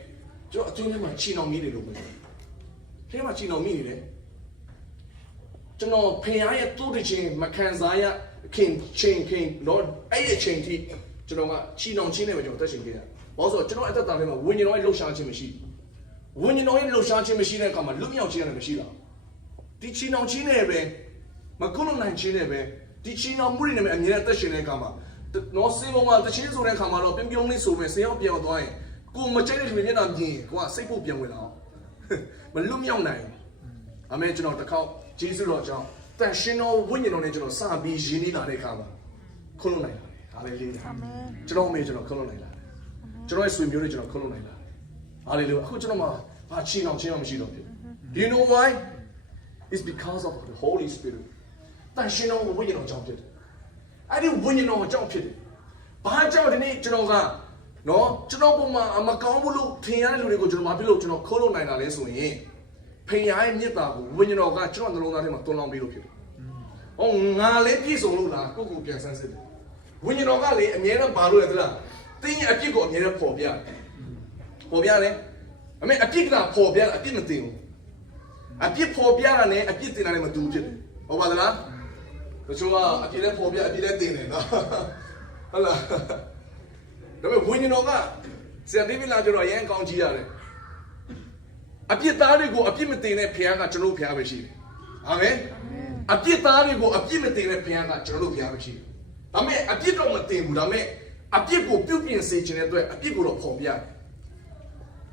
့ကျွန်တော်အတွင်းထဲမှာချီနှောင်မိတယ်လို့ပြောတယ်။ထဲမှာချီနှောင်မိနေတယ်။ကျွန်တော်ဖခင်ရဲ့တိုးတခြင်းမခံစားရခင်တော့အဲ့ဒီအချိန်ထိကျွန်တော်ကချီနှောင်ခြင်းနဲ့ပဲကျွန်တော်တက်ရှင်ခဲ့တာ။ဘာလို့ဆိုတော့ကျွန်တော်အသက်တာထဲမှာဝိညာဉ်တော်ရဲ့လှုပ်ရှားခြင်းမရှိဘူး။ဝိညာဉ်တော်ရဲ့လှုပ်ရှားခြင်းမရှိတဲ့အခါမှာလွတ်မြောက်ခြင်းလည်းမရှိတော့။ဒီချီနှောင်ခြင်းနဲ့ပဲမကုလို့နိုင်ခြင်းနဲ့ပဲဒီချီနှောင်မှုတွေနဲ့ပဲအမြဲတမ်းတက်ရှင်တဲ့အခါမှာနော်စေဘုံမှာတခြင်းဆိုတဲ့အခါမှာတော့ပြုံးပြုံးလေးဆိုမယ်ဆေးရောက်ပြောင်းသွားရင်ကိုမကြိုက်တဲ့လူတွေမျက်နှာမြင်ကိုကစိတ်ဖို့ပြန်ဝင်လာအောင်မလွတ်မြောက်နိုင်အမေကျွန်တော်တစ်ခေါက်ဂျေစုတော်ကြောင့်တန်ရှင်တော်ဝိညာဉ်တော်နဲ့ကျွန်တော်စပြီးရင်းနှီးလာတဲ့အခါမှာခွန်းလွတ်နိုင်လာတယ်ဟာလေလုယာကျွန်တော်အမေကျွန်တော်ခွန်းလွတ်နိုင်လာတယ်ကျွန်တော်ရဲ့ဆွေမျိုးတွေကျွန်တော်ခွန်းလွတ်နိုင်လာတယ်ဟာလေလုယာအခုကျွန်တော်မှာဘာချီအောင်ချင်းအောင်မရှိတော့ဘူး Do you know why? It's because of the Holy Spirit တန်ရှင်တော်ဝိညာဉ်တော်ကြောင့်ဖြစ်တယ်အဲ့ဒီဝိညာဉ်တော်ကြောင့်ဖြစ်တယ်ဘာကြောင့်ဒီနေ့ကျွန်တော်ကနော်ကျွန်တော်ပုံမှာမကောင်းဘူးလို့ထင်ရတဲ့လူတွေကိုကျွန်တော်မဖြစ်လို့ကျွန်တော်ခိုးလို့နိုင်တာလဲဆိုရင်ဖခင်ရဲ့မြတ်တာကိုဝိညာဉ်တော်ကကျွန်တော်နှလုံးသားထဲမှာတွန်းလောင်းပေးလို့ဖြစ်တယ်။ဟောငါလည်းပြည့်စုံလို့လားကိုကိုပြန်ဆန်းစစ်တယ်။ဝိညာဉ်တော်ကလေအမြဲတမ်းပါလို့ရသလား။တင်းရဲ့အပြစ်ကိုအမြဲတမ်းပေါ်ပြတယ်။ပေါ်ပြတယ်။အမေအပြစ်ကပေါ်ပြအပြစ်မတင်ဘူး။အပြစ်ပေါ်ပြတာနဲ့အပြစ်တင်တာနဲ့မတူဖြစ်တယ်။ဟုတ်ပါသလား။တချို့ကအပြစ်လည်းပေါ်ပြအပြစ်လည်းတင်တယ်နော်။ဟုတ်လား။ဒါပေမဲ့ဝိညာဉ်တော်ကဆရာဒေးဗစ်လာကျွန်တော်အရင်ကောင်းကြည့်ရတယ်အပြစ်သားတွေကိုအပြစ်မတင်တဲ့ဘုရားကကျွန်တော်ဘုရားပဲရှိတယ်အာမင်အပြစ်သားတွေကိုအပြစ်မတင်တဲ့ဘုရားကကျွန်တော်ဘုရားပဲရှိတယ်ဒါပေမဲ့အပြစ်တော့မတင်ဘူးဒါပေမဲ့အပြစ်ကိုပြုတ်ပြင်စေခြင်းတဲ့အတွက်အပြစ်ကိုတော့ဖော်ပြတယ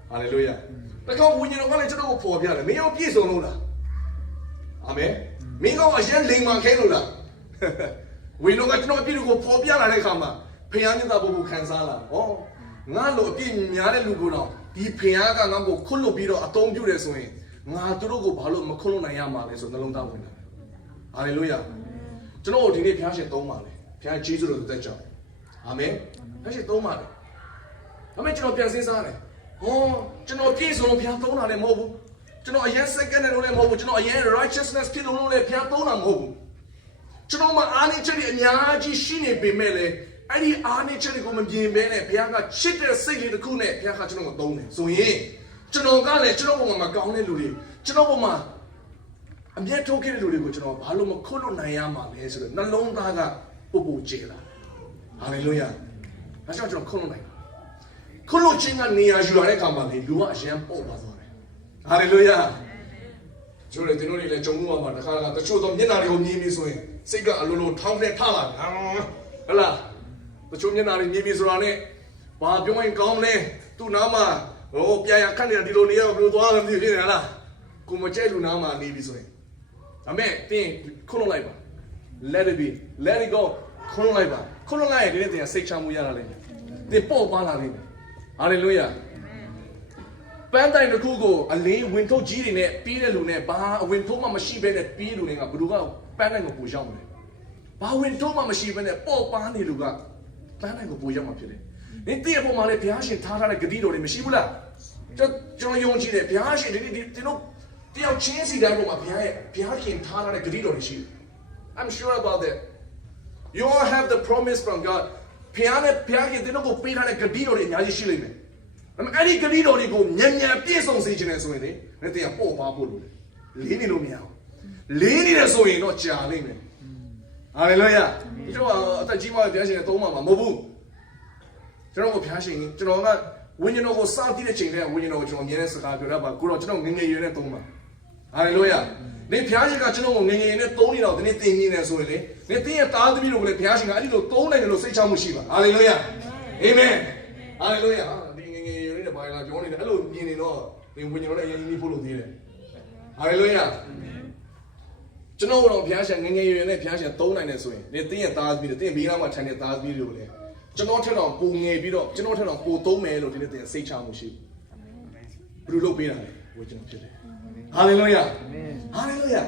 ်ဟာလေလုယာဒါကြောင့်ဝိညာဉ်တော်ကလည်းကျွန်တော်ကိုဖော်ပြတယ်မင်းရောပြည့်စုံလို့လားအာမင်မင်းကအရင်လိမ်မာခဲလို့လားဝိညာဉ်တော်ကကျွန်တော်အပြစ်ကိုဖော်ပြလာတဲ့အခါမှာဖခင်မြတ်တာဘုကိုခံစားလာဟောငါလိုအပြည့်များတဲ့လူကိုတော့ဒီဖခင်ကငါ့ကိုခွတ်လွတ်ပြီးတော့အသုံးပြုတယ်ဆိုရင်ငါတို့ကိုဘာလို့မခွတ်လွတ်နိုင်ရမှာလဲဆိုနှလုံးသားဝင်တာဟာလေလုယာကျွန်တော်ဒီနေ့ဖခင်ရှင်သုံးပါလေဖခင်ဂျေဇုတော်သက်ကြောင့်အာမင်ဖခင်ရှင်သုံးပါလေဒါပေမဲ့ကျွန်တော်ပြန်စဉ်းစားတယ်ဟောကျွန်တော်ပြည့်စုံလို့ဖခင်သုံးတာလည်းမဟုတ်ဘူးကျွန်တော်အရင် second နဲ့လို့လည်းမဟုတ်ဘူးကျွန်တော်အရင် righteousness ဖြစ်လို့လည်းဖခင်သုံးတာမဟုတ်ဘူးကျွန်တော်မှာအားနည်းချက်တွေအများကြီးရှိနေပေမဲ့လည်းအဲ့ဒီအားနည်းချက်တွေကိုမမြင်ဘဲနဲ့ဘုရားကချစ်တဲ့စိတ်လေးတစ်ခုနဲ့ဘုရားကကျွန်တော်ကိုသုံးတယ်ဆိုရင်ကျွန်တော်ကလည်းကျွန်တော်ပုံမှာမကောင်းတဲ့လူတွေကျွန်တော်ပုံမှာအမျက်ထုတ်ခဲ့တဲ့လူတွေကိုကျွန်တော်ဘာလို့မခွတ်လို့နိုင်ရမှာလဲဆိုတော့နှလုံးသားကပုပ်ပုပ်ကျေလာဟာလေလုယာဒါကြောင့်ကျွန်တော်ခွတ်လို့နိုင်တာခွတ်လို့ခြင်းကနေရာယူရတဲ့အခါမှာလေလူကအရန်ပေါ့ပါသွားတယ်ဟာလေလုယာကျွန်တော်တို့လည်းကြုံလို့ပါတခါတချို့တော့မျက်နှာတွေကိုမြင်ပြီးဆိုရင်စိတ်ကအလိုလိုထောင်းနဲ့ထလာတယ်ဟုတ်လားတချို့မျက်နှာတွေမြင်ပြီးဆိုတာနဲ့ဘာပြောရင်ကောင်းလဲသူ့နားမှာဟိုပြန်ရခက်နေတာဒီလိုနေရဘယ်လိုသွားလဲမသိဖြစ်နေလားကိုမကြိုက်လူနားမှာနေပြီဆိုရင်ဒါမဲ့တင်းခွန်းလိုက်ပါ let it be let it go ခွန်းလိုက်ပါခွန်းလိုက်ရင်ဒီနေ့တင်စိတ်ချမှုရတာလေတင်ပေါ့ပါလာလိမ့်မယ်ဟာလေလုယာပန်းတိုင်တစ်ခုကိုအလေးဝင်ထုတ်ကြီးတွေနဲ့ပြီးတဲ့လူနဲ့ဘာအဝင်ထုတ်မှမရှိဘဲနဲ့ပြီးလူတွေကဘယ်သူကပန်းတိုင်ကိုပူရောက်မလဲဘာဝင်ထုတ်မှမရှိဘဲနဲ့ပေါ့ပါနေလူကပန်းတိုင်ကိုပူရောက်မှာဖြစ်တယ်။ဒီတည့်အပေါ်မှာလည်းဘုရားရှင်ထားထားတဲ့ဂတိတော်တွေမရှိဘူးလား။ကျွန်တော်ယုံကြည်တယ်ဘုရားရှင်ဒီတို့တယောက်ချင်းစီတိုင်းပေါ်မှာဘုရားခင်ထားထားတဲ့ဂတိတော်တွေရှိတယ်။ I'm sure about that. You all have the promise from God. ဘုရားခင်ဒီတို့ကိုပေးထားတဲ့ဂတိတော်တွေအများကြီးရှိလိမ့်မယ်။အဲ့ဒီဂတိတော်တွေကိုမြန်ပြည့်စုံစေခြင်းနဲ့ဆိုရင်လေတင်ပေါ့ပါဖို့လို့လေးနေလို့မရဘူး။လေးနေတယ်ဆိုရင်တော့ကြာလိမ့်မယ်။ဟာလေလုယာ။ကျွန်တော်အသက်ကြီးမှဘုရားရှင်သုံးမှာမဟုတ်ဘူးကျွန်တော်ကိုဖျားရှင်ကျွန်တော်က ဝိညာဉ်တော်ကိုစတည်တဲ့ချိန်တည်းကဝိညာဉ်တော်ကိုကျွန်တော်အမြဲတမ်းစကားပြောရပါကိုတော့ကျွန်တော်ငငယ်ရွယ်နဲ့သုံးပါဟာလေလုယာနေဘုရားရှင်ကကျွန်တော်ကိုငငယ်ရွယ်နဲ့သုံးနေတော့ဒီနေ့သင်နေတယ်ဆိုရင်လေနေသင်ရဲ့သားသမီးတို့ကိုလည်းဘုရားရှင်ကအဲ့ဒီလိုသုံးနိုင်တယ်လို့စိတ်ချမှုရှိပါဟာလေလုယာအာမင်ဟာလေလုယာဒီငငယ်ရွယ်နဲ့ဘာလာပြောနေတယ်အဲ့လိုမြင်နေတော့ဒီဝိညာဉ်တော်နဲ့ယဉ်ကျေးဖို့လို့သေးတယ်ဟာလေလုယာကျွန်တော်တို့ဘုရားရှင်ငငယ်ရွယ်နဲ့ဘုရားရှင်သုံးနိုင်တယ်ဆိုရင်နေသင်ရဲ့သားသမီးတွေသင်မိသားမှာခြံတဲ့သားသမီးတွေကိုလည်းကျွန်တော်ထက်တော့ပုံငယ်ပြီးတော့ကျွန်တော်ထက်တော့ပိုသုံးမယ်လို့ဒီနေ့သင်စိတ်ချမှုရှိဘယ်လိုလုပ်ပေးတာလဲဝိကျွန်တော်ဖြစ်တယ်ဟာလေလုယာဟာလေလုယာ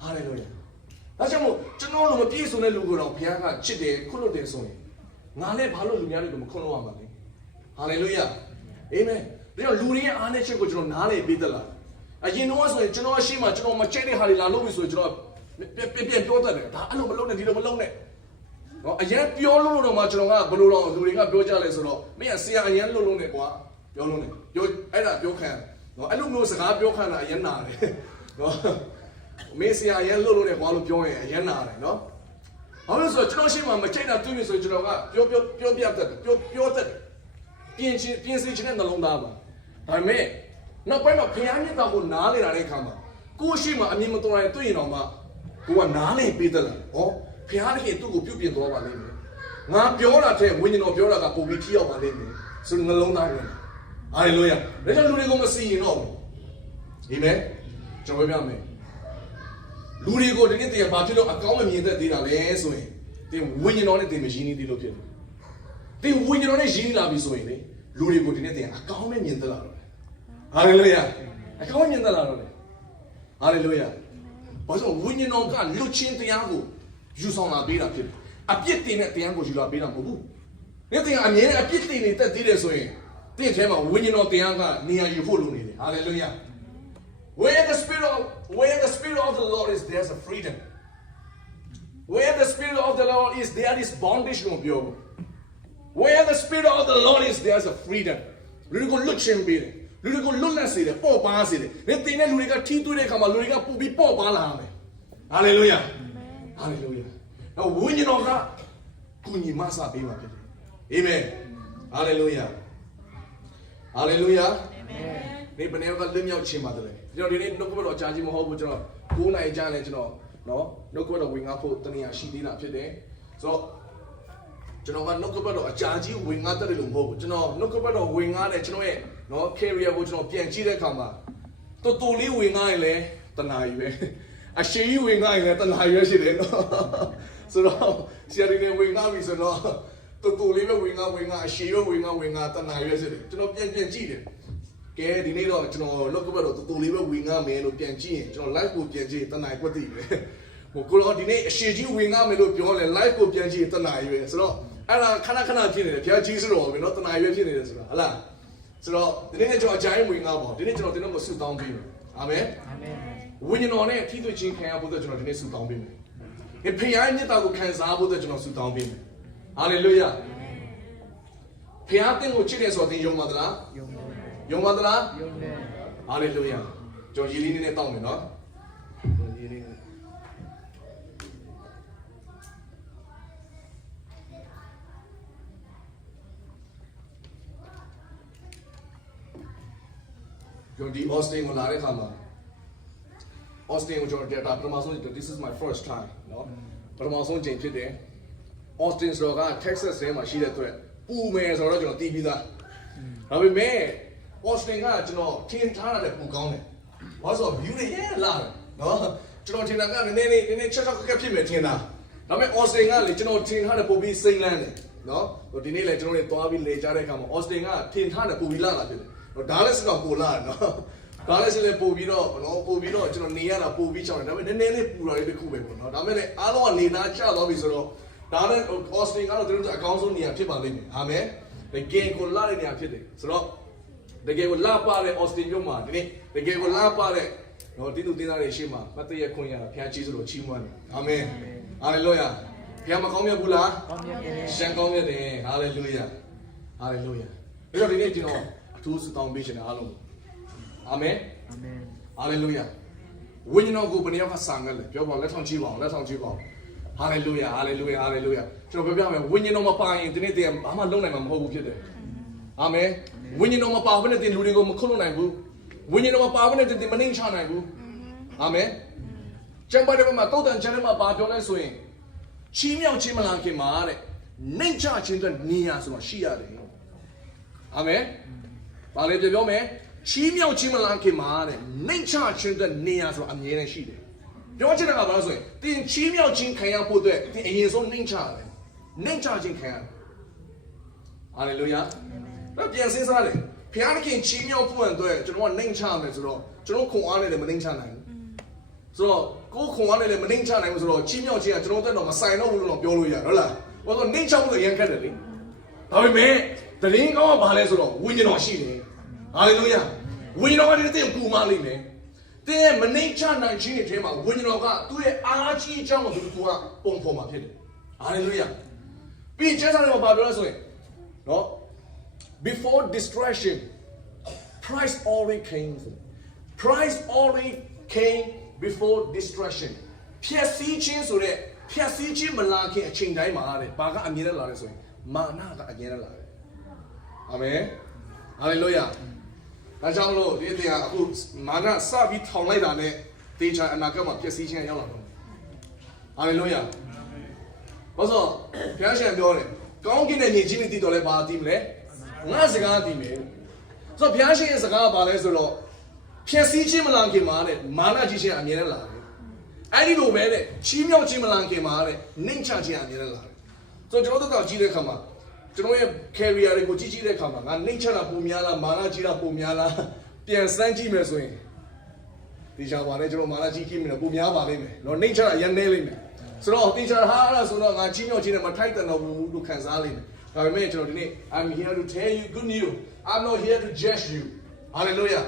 ဟာလေလုယာဒါကြောင့်မို့ကျွန်တော်တို့မပြည့်စုံတဲ့လူကိုတော့ဘုရားကချစ်တယ်ခွတ်လွတ်တယ်ဆိုရင်ငါလည်းဘာလို့လူများတွေကိုမခွတ်လွတ်ရမှာလဲဟာလေလုယာအာမင်ဒါကြောင့်လူတွေရဲ့အားနဲ့ချက်ကိုကျွန်တော်နားလည်ပေးသလားအရင်တော့ဆိုရင်ကျွန်တော်အရှိမကျွန်တော်မချိတ်တဲ့ဟာတွေလာလို့ပြီဆိုရင်ကျွန်တော်ပြပြောတတ်တယ်ဒါအဲ့လိုမလုပ်နဲ့ဒီလိုမလုပ်နဲ့နော်အရင်ပြောလို့တော့မှကျွန်တော်ကဘယ်လိုတော့လူတွေကပြောကြလဲဆိုတော့မင်းကဆရာအရင်လို့လုံးနဲ့ကွာပြောလုံးနဲ့ပြောအဲ့ဒါပြောခံနော်အဲ့လိုမျိုးစကားပြောခံတာအရင်နာတယ်နော်မင်းဆရာအရင်လို့လုံးနဲ့ကွာလို့ပြောရင်အရင်နာတယ်နော်ဘာလို့ဆိုတော့ကျွန်တော်ရှိမှမချိတ်တာတွေ့ပြီဆိုရင်ကျွန်တော်ကပြောပြတတ်တယ်ပြောတတ်တယ်ပြင်စီချင်တဲ့နှလုံးသားပါဒါပေမဲ့နောက်ပိုင်းမှာဘုရားမြတ်တာကိုနားလေလာတဲ့အခါမှာကိုရှိမှအမြင်မတော်ရင်တွေ့ရင်တော့မှကိုကနားလေပေးတယ်လားဩဘုရားတကယ်သူ့ကိုပြုတ်ပြင်သွားပါလိမ့်မယ်ငါပြောတာတဲ့ဝိညာဉ်တော်ပြောတာကပုံပြီးထိရောက်ပါလိမ့်မယ်ဆိုနှလုံးသားဝင်ဟာလေလုယာဒါကြောင့်လူတွေကိုမစီရင်တော့ဘူးအာမင်ကျွန်တော်ပြောပြမယ်လူတွေကိုဒီနေ့တည်းဘာဖြစ်လို့အကောင်းမမြင်တတ်သေးတာလဲဆိုရင်ဒီဝိညာဉ်တော်နဲ့တင်မရင်းနေသေးလို့ဖြစ်တယ်ဒီဝိညာဉ်တော်နဲ့ရင်းလာပြီဆိုရင်လေလူတွေကိုဒီနေ့တည်းအကောင်းနဲ့မြင်တတ်လာတော့ဟာလေလုယာအကောင်းမြင်တတ်လာတော့လေဟာလေလုယာဘာလို့ဝိညာဉ်တော်ကလွတ်ချင်းတရားကိုယူဆောင်လာပေးတာဖြစ်တယ်အပြစ်တင်တဲ့တရားကိုယူလာပေးတာမဟုတ်ဘူးနေ့တင်အမြဲအပြစ်တင်နေတတ်သေးတယ်ဆိုရင်တင့်ထဲမှာဝိညာဉ်တော်တရားကနေရာယူဖို့လိုနေတယ်ဟာလေလုယာ Where the spirit of the Lord is there's a freedom Where the spirit of the Lord is there is bondage လို့ပြောဘူး Where the spirit of the Lord is there's a freedom လူတွေကိုလွတ်ချင်းပေးတယ်လူတွေကိုလွတ်လပ်စေတယ်ပေါ့ပါစေတယ်နေ့တင်တဲ့လူတွေကထီးသွေးတဲ့အခါမှာလူတွေကပူပြီးပေါ့ပါလာမယ်ဟာလေလုယာဟာလေလုယာတော့ဝိညာဉ်တော်ကကုညီမဆပေးပါဖြစ်တယ်အာမင်ဟာလေလုယာဟာလေလုယာအာမင်ဒီဘယ်နေရာကလွတ်မြောက်ခြင်းပါတယ်လေကျွန်တော်ဒီနေ့နှုတ်ကပတ်တော်ကြားခြင်းမဟုတ်ဘူးကျွန်တော်9နိုင်ကြားလဲကျွန်တော်နော်နှုတ်ကပတ်တော်ဝင်ငါဖို့တနည်းရှိသေးတာဖြစ်တယ်ဆိုတော့ကျွန်တော်ကနှုတ်ကပတ်တော်အကြာကြီးဝင်ငါတက်တယ်လို့မဟုတ်ဘူးကျွန်တော်နှုတ်ကပတ်တော်ဝင်ငါတယ်ကျွန်တော်ရဲ့နော် career ကိုကျွန်တော်ပြန်ကြည့်တဲ့အခါမှာတော်တော်လေးဝင်ငါရင်လဲတနာယူပဲအရှိကြီးဝင်ငါရင်လဲတနာယူရှိတယ်နော်ဆိုတော့ဆရာတွေဝင်ငါပြီဆိုတော့တော်တော်လေးပဲဝင်ငါအရှိပဲဝင်ငါတနာယူရှိတယ်ကျွန်တော်ပြန်ကြည့်တယ်ကဲဒီနေ့တော့ကျွန်တော်လောက်ကဘက်တော့တော်တော်လေးပဲဝင်ငါမယ်လို့ပြန်ကြည့်ရင်ကျွန်တော် live ကိုပြန်ကြည့်တနာကွက်တည်ပဲဟိုကိုတော့ဒီနေ့အရှိကြီးဝင်ငါမယ်လို့ပြောလဲ live ကိုပြန်ကြည့်တနာယူပဲဆိုတော့အဲ့ဒါခဏဖြစ်နေတယ်ဘုရားကြီးဆိုတော့ဘယ်တော့တနာရွယ်ဖြစ်နေတယ်ဆိုတာဟလားဆိုတော့ဒီနေ့ကျွန်တော်အကြိုင်းဝင်ငါပေါ့ဒီနေ့ကျွန်တော်တင်တော့မဆုတောင်းပေးမယ်အာမင်အာမင်ဝိညာဉ်တော်နဲ့ထိတွေ့ခြင်းခံရဖို့အတွက်ကျွန်တော်ဒီနေ့ဆုတောင်းပေးမယ်ဒီဖခင်ရဲ့မြတ်တာကိုခံစားဖို့အတွက်ကျွန်တော်ဆုတောင်းပေးမယ်ဟာလေလုယာဖခင်တင်ကိုချစ်တယ်ဆိုတော့သင်ယုံပါသလားယုံပါသလားယုံတယ်ဟာလေလုယာကျွန်တော်ရည်ရင်းနဲ့တောင်းမယ်နော်ရည်ရင်းကျွန်တော်ဒီ Austin ကိုလာတဲ့အခါမှာ Austin ကိုကျွန်တော်ဒါပထမဆုံး this is my first time เนาะပထမဆုံးချိန်ဖြစ်တယ် Austin ဆိုတော့က Texas ထဲမှာရှိတဲ့အတွက်ပူမယ်ဆိုတော့ကျွန်တော်သိပြီးသားဒါပေမဲ့ Austin ကကျွန်တော်ထင်ထားတာလည်းပူကောင်းတယ်ဘာလို့ဆို view တွေရဲလာတယ်เนาะကျွန်တော်ထင်တာကနည်းနည်းချက်ဖြစ်မယ်ထင်တာဒါပေမဲ့ Austin ကလေကျွန်တော်ထင်ထားတဲ့ပုံပြီးစိမ့်လန်းတယ်เนาะဒီနေ့လည်းကျွန်တော်တွေသွားပြီးလေကြားတဲ့အခါမှာ Austin ကထင်ထားတဲ့ပုံပြီးလာဖြစ်တယ်ဒါလည်းစတော့ကိုလာနော်ဒါလည်းစလည်းပို့ပြီးတော့နော်ပို့ပြီးတော့ကျွန်တော်နေရတာပို့ပြီးချောင်းတယ်ဒါပေမဲ့နည်းနည်းလေးပူတာလေးတစ်ခုပဲပေါ့နော်ဒါပေမဲ့လည်းအားလုံးကနေသားကျသွားပြီဆိုတော့ဒါလည်း Austin ကတော့သူတို့အကောင်းဆုံးနေရာဖြစ်ပါလိမ့်မယ်အာမင်တကယ်ကိုလာတဲ့နေရာဖြစ်တယ်ဆိုတော့တကယ်ကိုလာပါတဲ့ Austin မြို့မှာဒီနေ့တကယ်ကိုလာပါတဲ့နော်ဒီလူတင်သားတွေရှေ့မှာမတ်တရခွင့်ရတာဘုရားကြီးဆိုတော့ချီးမွမ်းတယ်အာမင်ဟာလေလုယာဘုရားမကောင်းမြတ်ဘူးလားကောင်းမြတ်တယ်ရှမ်းကောင်းမြတ်တယ်ဟာလေလုယာဟာလေလုယာအဲ့တော့ဒီနေ့ကျွန်တော်အထူးဆုတောင်းပေးချင်တဲ့အားလုံးအာမင်အာမင်ဟာလေလုယာဝိညာဉ်တော်ကိုဘယ်နှယောက်ကဆံခဲ့လဲပြောပါလက်ထောင်ကြည့်ပါအောင်လက်ထောင်ကြည့်ပါအောင်ဟာလေလုယာဟာလေလုယာဟာလေလုယာကျွန်တော်ပြောပြမယ်ဝိညာဉ်တော်မပါရင်ဒီနေ့တည်းဘာမှလုပ်နိုင်မှာမဟုတ်ဘူးဖြစ်တယ်ဟ အာမင်ဝိညာဉ်တော်မပါဘဲနဲ့တင်လူတွေကိုမခွတ်လွတ်နိုင်ဘူးဝိညာဉ်တော်မပါဘဲနဲ့တင်မနှိမ့်ချနိုင်ဘူးအာမင်ကျမ်းပါတဲ့မှာတောတန်ကျမ်းထဲမှာပါပြောလဲဆိုရင်ချီးမြှောက်ခြင်းမလားခင်မှာတဲ့နှိမ့်ချခြင်းအတွက်နေရာဆိုတော့ရှိရတယ်အာမင်ဘာလဲပြောမယ်ချီးမြှောက်ခြင်းမလားခင်မှာတဲ့နှိမ့်ချခြင်းအတွက်နေရာဆိုတော့အမြဲတမ်းရှိတယ်ပြောချင်တာကဘာလို့ဆိုရင်တင်ချီးမြှောက်ခြင်းခံရဖို့အတွက်တင်အရင်ဆုံးနှိမ့်ချရတယ်နှိမ့်ချခြင်းခံရတယ်ဟာလေလုယာတော့ပြန်စဉ်းစားတယ်ဘုရားသခင်ချီးမြှောက်ဖို့အတွက်ကျွန်တော်ကနှိမ့်ချမယ်ဆိုတော့ကျွန်တော်ခွန်အားနဲ့လည်းမနှိမ့်ချနိုင်ဘူးဆိုတော့ကိုယ်ခွန်အားနဲ့လည်းမနှိမ့်ချနိုင်ဘူးဆိုတော့ချီးမြှောက်ခြင်းကကျွန်တော်တက်တော့မဆိုင်တော့ဘူးလို့တော့ပြောလို့ရတယ်ဟုတ်လားဘာလို့နှိမ့်ချဖို့လည်းရန်ခက်တယ်လေဒါပေမဲ့တရင်ကောင်းကဘာလဲဆိုတော့ဝိညာဉ်တော်ရှိတယ်ဟာလေလုယာဝိညာဉ်တော်ကတည်းကကူမလိမ့်မယ်တဲ့မနှိမ့်ချနိုင်ခြင်းတွေထဲမှာဝိညာဉ်တော်ကသူ့ရဲ့အားကြီးအကြောင်းကိုသူကပုံဖော်မှာဖြစ်တယ်ဟာလေလုယာပြီးကျမ်းစာထဲမှာဘာပြောလဲဆိုရင်နော် before distraction Christ already came Christ already came before distraction ဖြည့်ဆည်းခြင်းဆိုတဲ့ဖြည့်ဆည်းခြင်းမလာခင်အချိန်တိုင်းမှာတဲ့ဘာကအမြဲတမ်းလာလဲဆိုရင်မာနကအမြဲတမ်းလာတယ်အာမင်ဟာလေလုယာဒါကြောင့်လို့ဒီတင်ကအခုမာနစပြီးထောင်လိုက်တာနဲ့တေချာအနာဂတ်မှာဖြည့်ဆည်းခြင်းရောက်လာတော့ဟာလေလုယာဘာလို့ဘုရားရှင်ပြောတယ်ကောင်းကင်နဲ့ညီချင်းတွေတည်တော်လဲဘာတည်မလဲငါစကားတည်မယ်ဆိုတော့ဘုရားရှင်ရဲ့စကားကဘာလဲဆိုတော့ဖြည့်ဆည်းခြင်းမလာခင်မှာတဲ့မာနကြီးခြင်းအမြဲတမ်းလာတယ်အဲ့ဒီလိုပဲတဲ့ချီးမြှောက်ခြင်းမလာခင်မှာတဲ့နှိမ့်ချခြင်းအမြဲတမ်းလာတယ်ဆိုတော့ကျွန်တော်တို့ကကြည့်တဲ့အခါမှာကျွန်တော်ရဲ့ career တွေကိုကြည့်တဲ့အခါမှာငါနှိမ့်ချတာပုံများလားမာနကြီးတာပုံများလားပြန်စမ်းကြည့်မယ်ဆိုရင်ဒီချာပါလေကျွန်တော်မာနကြီးကြည့်မယ်ပုံများပါလိမ့်မယ်နော်နှိမ့်ချတာရန်နေလိမ့်မယ်ဆိုတော့ဒီချာဟာအဲ့ဒါဆိုတော့ငါချီးမြှောက်ခြင်းနဲ့မထိုက်တန်တော့ဘူးလို့ခံစားလိမ့်မယ်ဒါပေမဲ့ကျွန်တော်ဒီနေ့ I'm here to tell you good news I'm not here to judge you hallelujah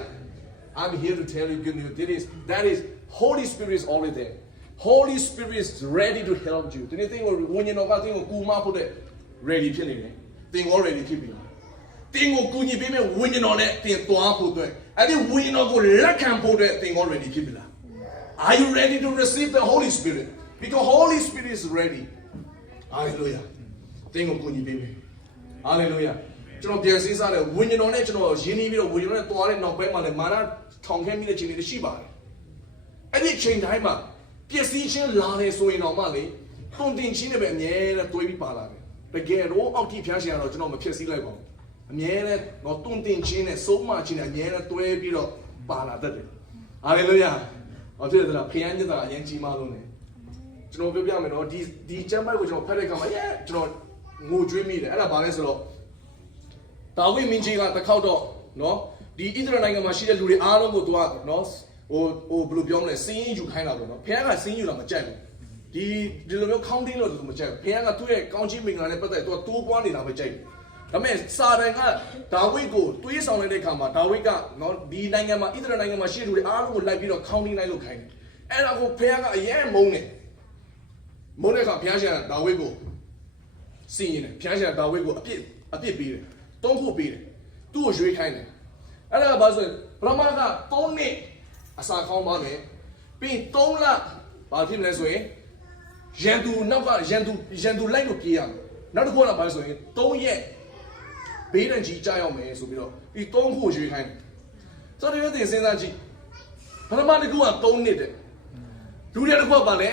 I'm here to tell you good news that is Holy Spirit is already there Holy Spirit is ready to help you ဒီနေ့သင်ကိုဝိညာဉ်တော်ကသင်ကိုကူမဖို့တဲ့ ready ဖြစ်နေတယ်သင် already ဖြစ်ပြီသင်ကိုကူညီပေးမဲ့ဝိညာဉ်တော်နဲ့သင်သွားဖို့အတွက်အဲ့ဒီဝိညာဉ်တော်ကိုလက်ခံဖို့အတွက်သင် already ဖြစ်ပြီလား Are you ready to receive the Holy Spirit because Holy Spirit is ready Hallelujah သင်ကိုကူညီပေးမယ် Hallelujah ကျွန်တော်ပြန်စဉ်းစားတယ်ဝိညာဉ်တော်နဲ့ကျွန်တော်ယဉ်နေပြီးတော့ဝိညာဉ်တော်နဲ့သွားတဲ့နောက်ပိုင်းမှာလည်းမာနထောင်ခဲမိတဲ့ချိန်တွေရှိပါတယ်အဲ့ဒီချိန်တိုင်းမှာပျက်စီးခြင်းလာတယ်ဆိုရင်တော့မှလေတုန်တင်ခြင်းနဲ့ပဲအမြဲတမ်းတွေးပြီးပါလာတယ်တကယ်တော့အောက်ထိဖျားရှင်ကတော့ကျွန်တော်မဖြစ်စည်းလိုက်ပါဘူးအမြဲတမ်းတော့တုန်တင်ခြင်းနဲ့ဆုံးမခြင်းနဲ့အမြဲတမ်းတွေးပြီးတော့ပါလာတတ်တယ်ဟာလေလုယာဟောဖြစ်တယ်လားဖျားညတာအရင်ကြီးမှလုံးတယ်ကျွန်တော်ပြောပြမယ်နော်ဒီကျမ်းပိုက်ကိုကျွန်တော်ဖတ်တဲ့အခါမှာကျွန်တော်ငိုကြွေးမိတယ်အဲ့ဒါဘာလဲဆိုတော့ဒါဝိမင်းကြီးကတစ်ခေါက်တော့နော်ဒီဣသရေလနိုင်ငံမှာရှိတဲ့လူတွေအားလုံးကိုသူကနော်ဟိုဘယ်လိုပြောမလဲစင်းယူခိုင်းတာပေါ့နော်ဖခင်ကစင်းယူတာမကြိုက်ဘူးဒီလိုမျိုး counting လို့သူမကြိုက်ဘူးဖခင်ကသူ့ရဲ့ကောင်းချီးမင်္ဂလာနဲ့ပတ်သက်သူကတိုးပွားနေတာပဲကြိုက်တယ်ဒါပေမဲ့စာတန်ကဒါဝိဒ်ကိုတွေးဆောင်လိုက်တဲ့အခါမှာဒါဝိဒ်ကနော်ဒီနိုင်ငံမှာဣသရေလနိုင်ငံမှာရှိတဲ့လူတွေအားလုံးကိုလိုက်ပြီးတော့ counting လိုက်လို့ခိုင်းတယ်အဲ့ဒါကိုဖခင်ကအရင်မုန်းတယ်မုန်းတဲ့အခါဖခင်ရှင်ကဒါဝိဒ်ကိုစီရင်တယ်ဖခင်ရှင်ကဒါဝိဒ်ကိုအပြစ်ပေးတယ်တုံးဖို့ပေးတယ်သူ့ကိုရွေးခိုင်းတယ်အဲ့ဒါကဘာဆိုရင်ပရမက3နှစ်အစာခေါင်းပါမယ်ပြီး3လဘာဖြစ်မလဲဆိုရင်ရန်သူနောက်ကရန်သူလိုက်လို့ပြေးရမယ်နောက်တစ်ခုကဘာလဲဆိုရင်3ရက်ဘေးဒဏ်ကြီးကြားရောက်မယ်ဆိုပြီးတော့ပြီး3ခုရွေးခိုင်းတယ်ဆိုတော့ဒီလိုသင်စဉ်းစားကြည့်ပရမတစ်ခုက3နှစ်တဲ့လူတွေတစ်ခုကဘာလဲ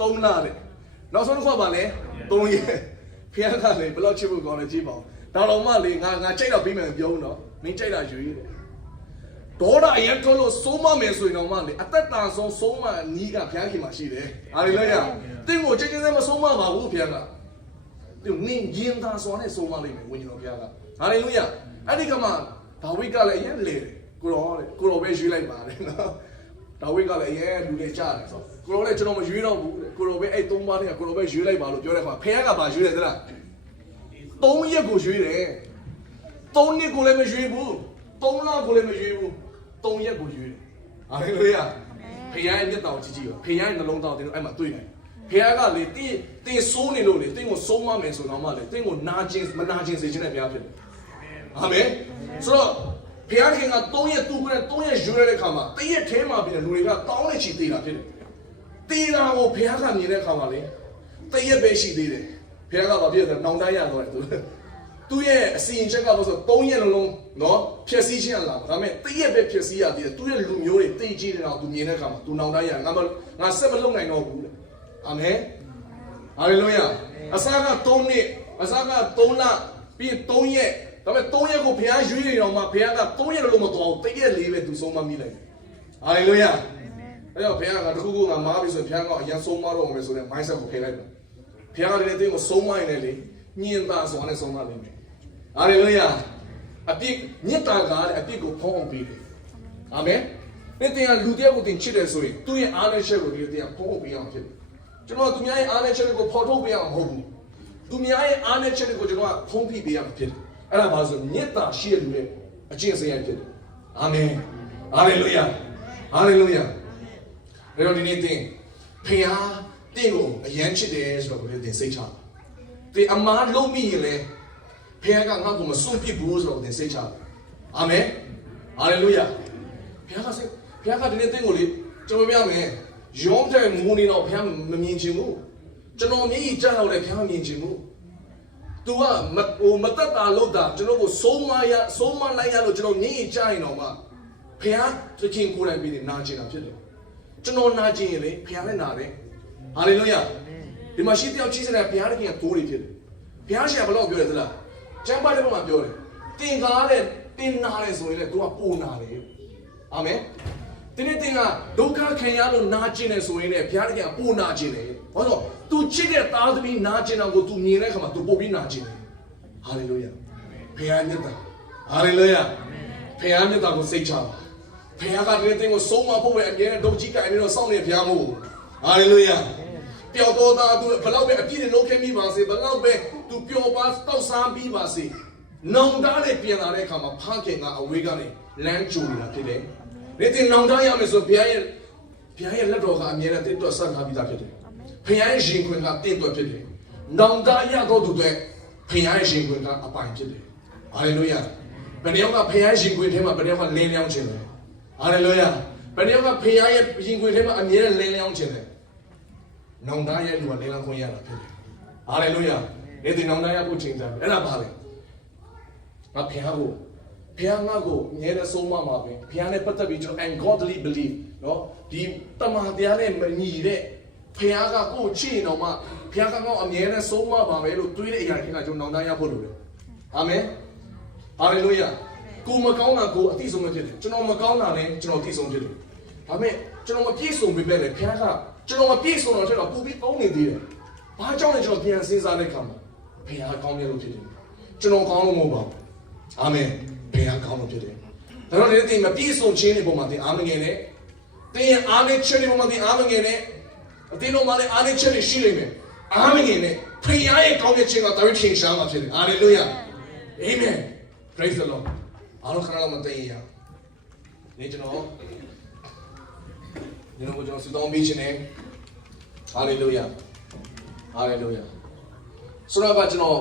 3လတဲ့နောက်ဆုံးတစ်ခုကဘာလဲ3ရက်ဖခင်ကလည်းဘယ်လောက်ချစ်ဖို့ကောင်းလဲကြည့်ပါဦးဒါတော့မှလေငါကြိုက်တော့ပြီးမယ်ပြောဦးနော်မင်းကြိုက်တာရွေးတယ်ဒေါ်ရအရင်ကလို့ဆုံးမမယ်ဆိုရင်တော့မှလေအသက်တာဆုံးမနီးကဘုရားခင်မှာရှိတယ်ဟာလေလုယာတင်းကိုချင်းချင်းစဲမဆုံးမပါဘူးဘုရားကသူနင်းရင်သားစွာနဲ့ဆုံးမလိမ့်မယ်ဝိညာဉ်တော်ဘုရားကဟာလေလုယာအဲ့ဒီကမှဒါဝိဒ်ကလည်းအရင်လေတယ်ကိုတော်ပဲရွေးလိုက်ပါတယ်နော်ဒါဝိဒ်ကလည်းအရင်လူတွေကြားတယ်ဆိုကိုတော်လည်းကျွန်တော်မရွေးတော့ဘူးကိုတော်ပဲအဲ့3ပါးနဲ့ကိုတော်ပဲရွေးလိုက်ပါလို့ပြောတဲ့အခါဘုရားကပါရွေးတယ်သလား3ရက်ကိုရွေးတယ်3နှစ်ကိုလည်းမရွေးဘူး3လကိုလည်းမရွေးဘူး3ရက်ကိုရွေးတယ်ဟာလေလုယာဖခင်ရဲ့မျက်တောင်ကြည့်ကြည့်ပါဖခင်ရဲ့နှလုံးသားတင်လို့အဲ့မှာတွေ့တယ်ဖခင်ကလေတင်းစိုးနေလို့လေတင်းကိုဆုံးမမယ်ဆိုတော့မှလေတင်းကိုမနာခြင်းစေခြင်းနဲ့ဘုရားဖြစ်တယ်အာမင်ဆိုတော့ဘုရားခင်က3ရက်သူ့ကို3ရက်ရွေးတဲ့အခါမှာတရက်ထဲမှာပြည်လူတွေကတောင်းနေချီသေးတာဖြစ်တယ်တေးတာကိုဘုရားကမြင်တဲ့အခါမှာလေတရက်ပဲရှိသေးတယ်ဘုရားကဘာဖြစ်လဲနောင်တရသွားတယ်သူ သူ့ရဲ့အစီရင်ချက်ကလို့ဆို3ရက်လုံးနော်ဖြည့်ဆည်းခြင်းလာဒါပေမဲ့တရက်ပဲဖြည့်ဆည်းရသေးတယ်သူ့ရဲ့လူမျိုးတွေတိတ်ကြီးတယ်တော့သူမြင်တဲ့အခါမှာသူနောင်တရငါဆက်မလုပ်နိုင်တော့ဘူးလေအာမင်ဟာလေလုယာအစက3နှစ်အစက3လပြီး3ရက်ဒါပေမဲ့3ရက်ကိုဘုရားရွေးနေတော့မှဘုရားက3ရက်လုံးမတော်ဘူးတရက်လေးပဲသူဆုံးမမိလိုက်တယ်ဟာလေလုယာအဲ့တော့ဘုရားကတခုခုငါမားပြီဆိုရင်ဘုရားကအရင်ဆုံးမတော့မယ်ဆိုတဲ့ mindset ကိုဖယ်လိုက်တယ်ဘုရားကလည်းတင်းကိုဆုံးမရင်လည်းညင်သာစွာနဲ့ဆုံးမနိုင်တယ်ဟာလေလုယာအပြစ်မြတ်တာကလည်းအပြစ်ကိုဖုံးအောင်ပေးတယ်အာမင်နေ့တင်ကလူတယောက်ကိုတင်ချစ်တယ်ဆိုရင်သူ့ရဲ့အားနဲ့ချက်ကိုဒီတင်ကဖုံးအောင်ပေးအောင်ဖြစ်တယ်ကျွန်တော်သူများရဲ့အားနဲ့ချက်ကိုဖော်ထုတ်ပေးအောင်မဟုတ်ဘူးသူများရဲ့အားနဲ့ချက်ကိုကျွန်တော်ကဖုံးဖိပေးအောင်ဖြစ်တယ်အဲ့ဒါဘာလို့မြတ်တာရှိတဲ့လူရဲ့အကျင့်စရိုက်ဖြစ်တယ်အာမင်ဟာလေလုယာဟာလေလုယာအဲ့တော့ဒီနေ့တင်ဖခင်တင့်ကိုအယမ်းချစ်တယ်ဆိုတော့ဘယ်လိုတင်စိတ်ချတင်အမားလုံးမိရင်လေဖခင်ကငါ့ကိုမစွန့်ပစ်ဘူးဆိုတော့တင်စိတ်ချအာမင်ဟာလေလုယာဖခင်ကဒီနေ့တင်ကိုလေကျွန်တော်ပြမယ်ရုံးတဲ့မူနေတော့ဖခင်မမြင်ချင်ဘူးကျွန်တော်မျက်ရည်ကျတော့လေဖခင်မမြင်ချင်ဘူးသူကမတက်တာလို့တာကျွန်တော်ကိုဆုံးမလိုက်ရလို့ကျွန်တော်မျက်ရည်ကျရင်တော့မှဖခင်သခင်ကိုယ်တိုင်ပြီးနာကျင်တာဖြစ်တယ်ကျွန်တော်နာကျင်ရင်လေဖခင်လည်းနာတယ်ဟာလေလုယာဒီမှာရှိတယောက်ကြီးစတဲ့ဘုရားသခင်ကတိုးတွေဖြစ်တယ်ဘုရားရှင်ကဘယ်တော့ပြောရသလားကျမ်းပါတဲ့ဘက်မှာပြောတယ်တင်ကားတဲ့တင်နာတယ်ဆိုရင်လေ तू ကပိုနာတယ်အာမင်ဒီနေ့တင်ကဒုက္ခခံရလို့နာကျင်တယ်ဆိုရင်လေဘုရားသခင်ကပိုနာကျင်တယ်ဘာလို့ तू ချစ်တဲ့သားသမီးနာကျင်တာကို तू မြင်တဲ့အခါမှာ तू ပို့ပြီးနာကျင်တယ်ဟာလေလုယာဘုရားမြတ်တာဟာလေလုယာဘုရားမြတ်တာကိုစိတ်ချပါဘုရားကဒီနေ့တင်ကိုဆုံးမဖို့ပဲအမြဲတမ်းဒုက္ခကြိုင်နေတော့စောင့်နေဘုရားမို့ဟာလေလုယာပျော်တော်သားသူဘလောက်ပဲအပြည့်နဲ့လုံးခဲမိပါစေဘလောက်ပဲသူပျော်ပါတောက်စားပြီးပါစေနောင်တနဲ့ပြန်လာတဲ့အခါမှာဖခင်ကအဝေးကနေလမ်းကြိုနေတာဖြစ်တယ်။ဒီတင်နောင်တရမယ်ဆိုဘုရားရဲ့လက်တော်ကအမြဲတမ်းတင့်တော်ဆက်ထားပြီးသားဖြစ်တယ်။ဘုရားရဲ့ရှင်ခွင်ကတင့်တော်ဖြစ်တယ်။နောင်တရတော့သူတွေဘုရားရဲ့ရှင်ခွင်ကအပိုင်ဖြစ်တယ်။ဟာလေလုယာ။ဘယ်နှယောက်ကဘုရားရှင်ခွင်ထဲမှာဘယ်နှယောက်ကလင်းလျောင်းခြင်းလဲ။ဟာလေလုယာ။ဘယ်နှယောက်ကဘုရားရဲ့ရှင်ခွင်ထဲမှာအမြဲတမ်းလင်းလျောင်းခြင်းလဲ။နောင်တရဲ့လူကလင်းလျောင်းခွင့်ရတာဖြစ်တယ်။ဟာလေလုယာ။ဒီနောင်တရဖို့ချိန်ကြတယ်။အဲ့ဒါပါလေ။ငါဖခင်ငါ့ကိုအမြဲတမ်းဆုံးမမှာပဲဖခင်နဲ့ပတ်သက်ပြီးကျွန်တော် ungodly belief เนาะဒီတမန်တရားနဲ့မညီတဲ့ဖခင်ကကိုယ်ချစ်ရင်တော့မှဖခင်ကအမြဲတမ်းဆုံးမပါမယ်လို့တွေးတဲ့အရာတွေကကျွန်တော်နောင်တရဖို့လိုတယ်အာမင်ဟာလေလုယာကိုမကောင်းတာကိုအတိဆုံးပဲဖြစ်တယ်ကျွန်တော်မကောင်းတာလည်းကျွန်တော်အတိဆုံးဖြစ်တယ်ဒါပေမဲ့ကျွန်တော်မပြည့်စုံပေမဲ့လည်းဖခင်ကကျွန်တော်မပြည့်စုံတော့ချက်တော့ပူပြီးကောင်းနေသေးတယ်ဘာကြောင့်လဲကျွန်တော်ပြန်စဉ်းစားတဲ့အခါမှာဖခင်ကကောင်းတယ်လို့ဖြစ်တယ်ကျွန်တော်ကောင်းလို့မဟုတ်ပါဘူးအာမင်ဘယ်ဟာကောင်းလို့ဖြစ်တယ်ဒါတော့လည်းတင်မပြည့်စုံခြင်းတွေပုံမှာတင်အာမင်ငယ်နဲ့တင်ရဲ့အာမင်ခြင်းတွေပုံမှာတင်အာမင်ငယ်နဲ့အတင်းတော်မှာလည်းအာမင်ခြင်းတွေရှိနေမယ်အာမင်ငယ်နဲ့ဖခင်ရဲ့ကောင်းတဲ့ခြင်းကတော်ထင်ရှားမှာဖြစ်တယ်ဟာလေလုယာအာမင် praise the lord အားလုံးခဏလောက်မတည်ရနေကျွန်တော်ကိုကျွန်တော်ဆုတောင်းပေးခြင်းနဲ့ဟာလေလုယာဟာလေလုယာဆိုတော့ကျွန်တော်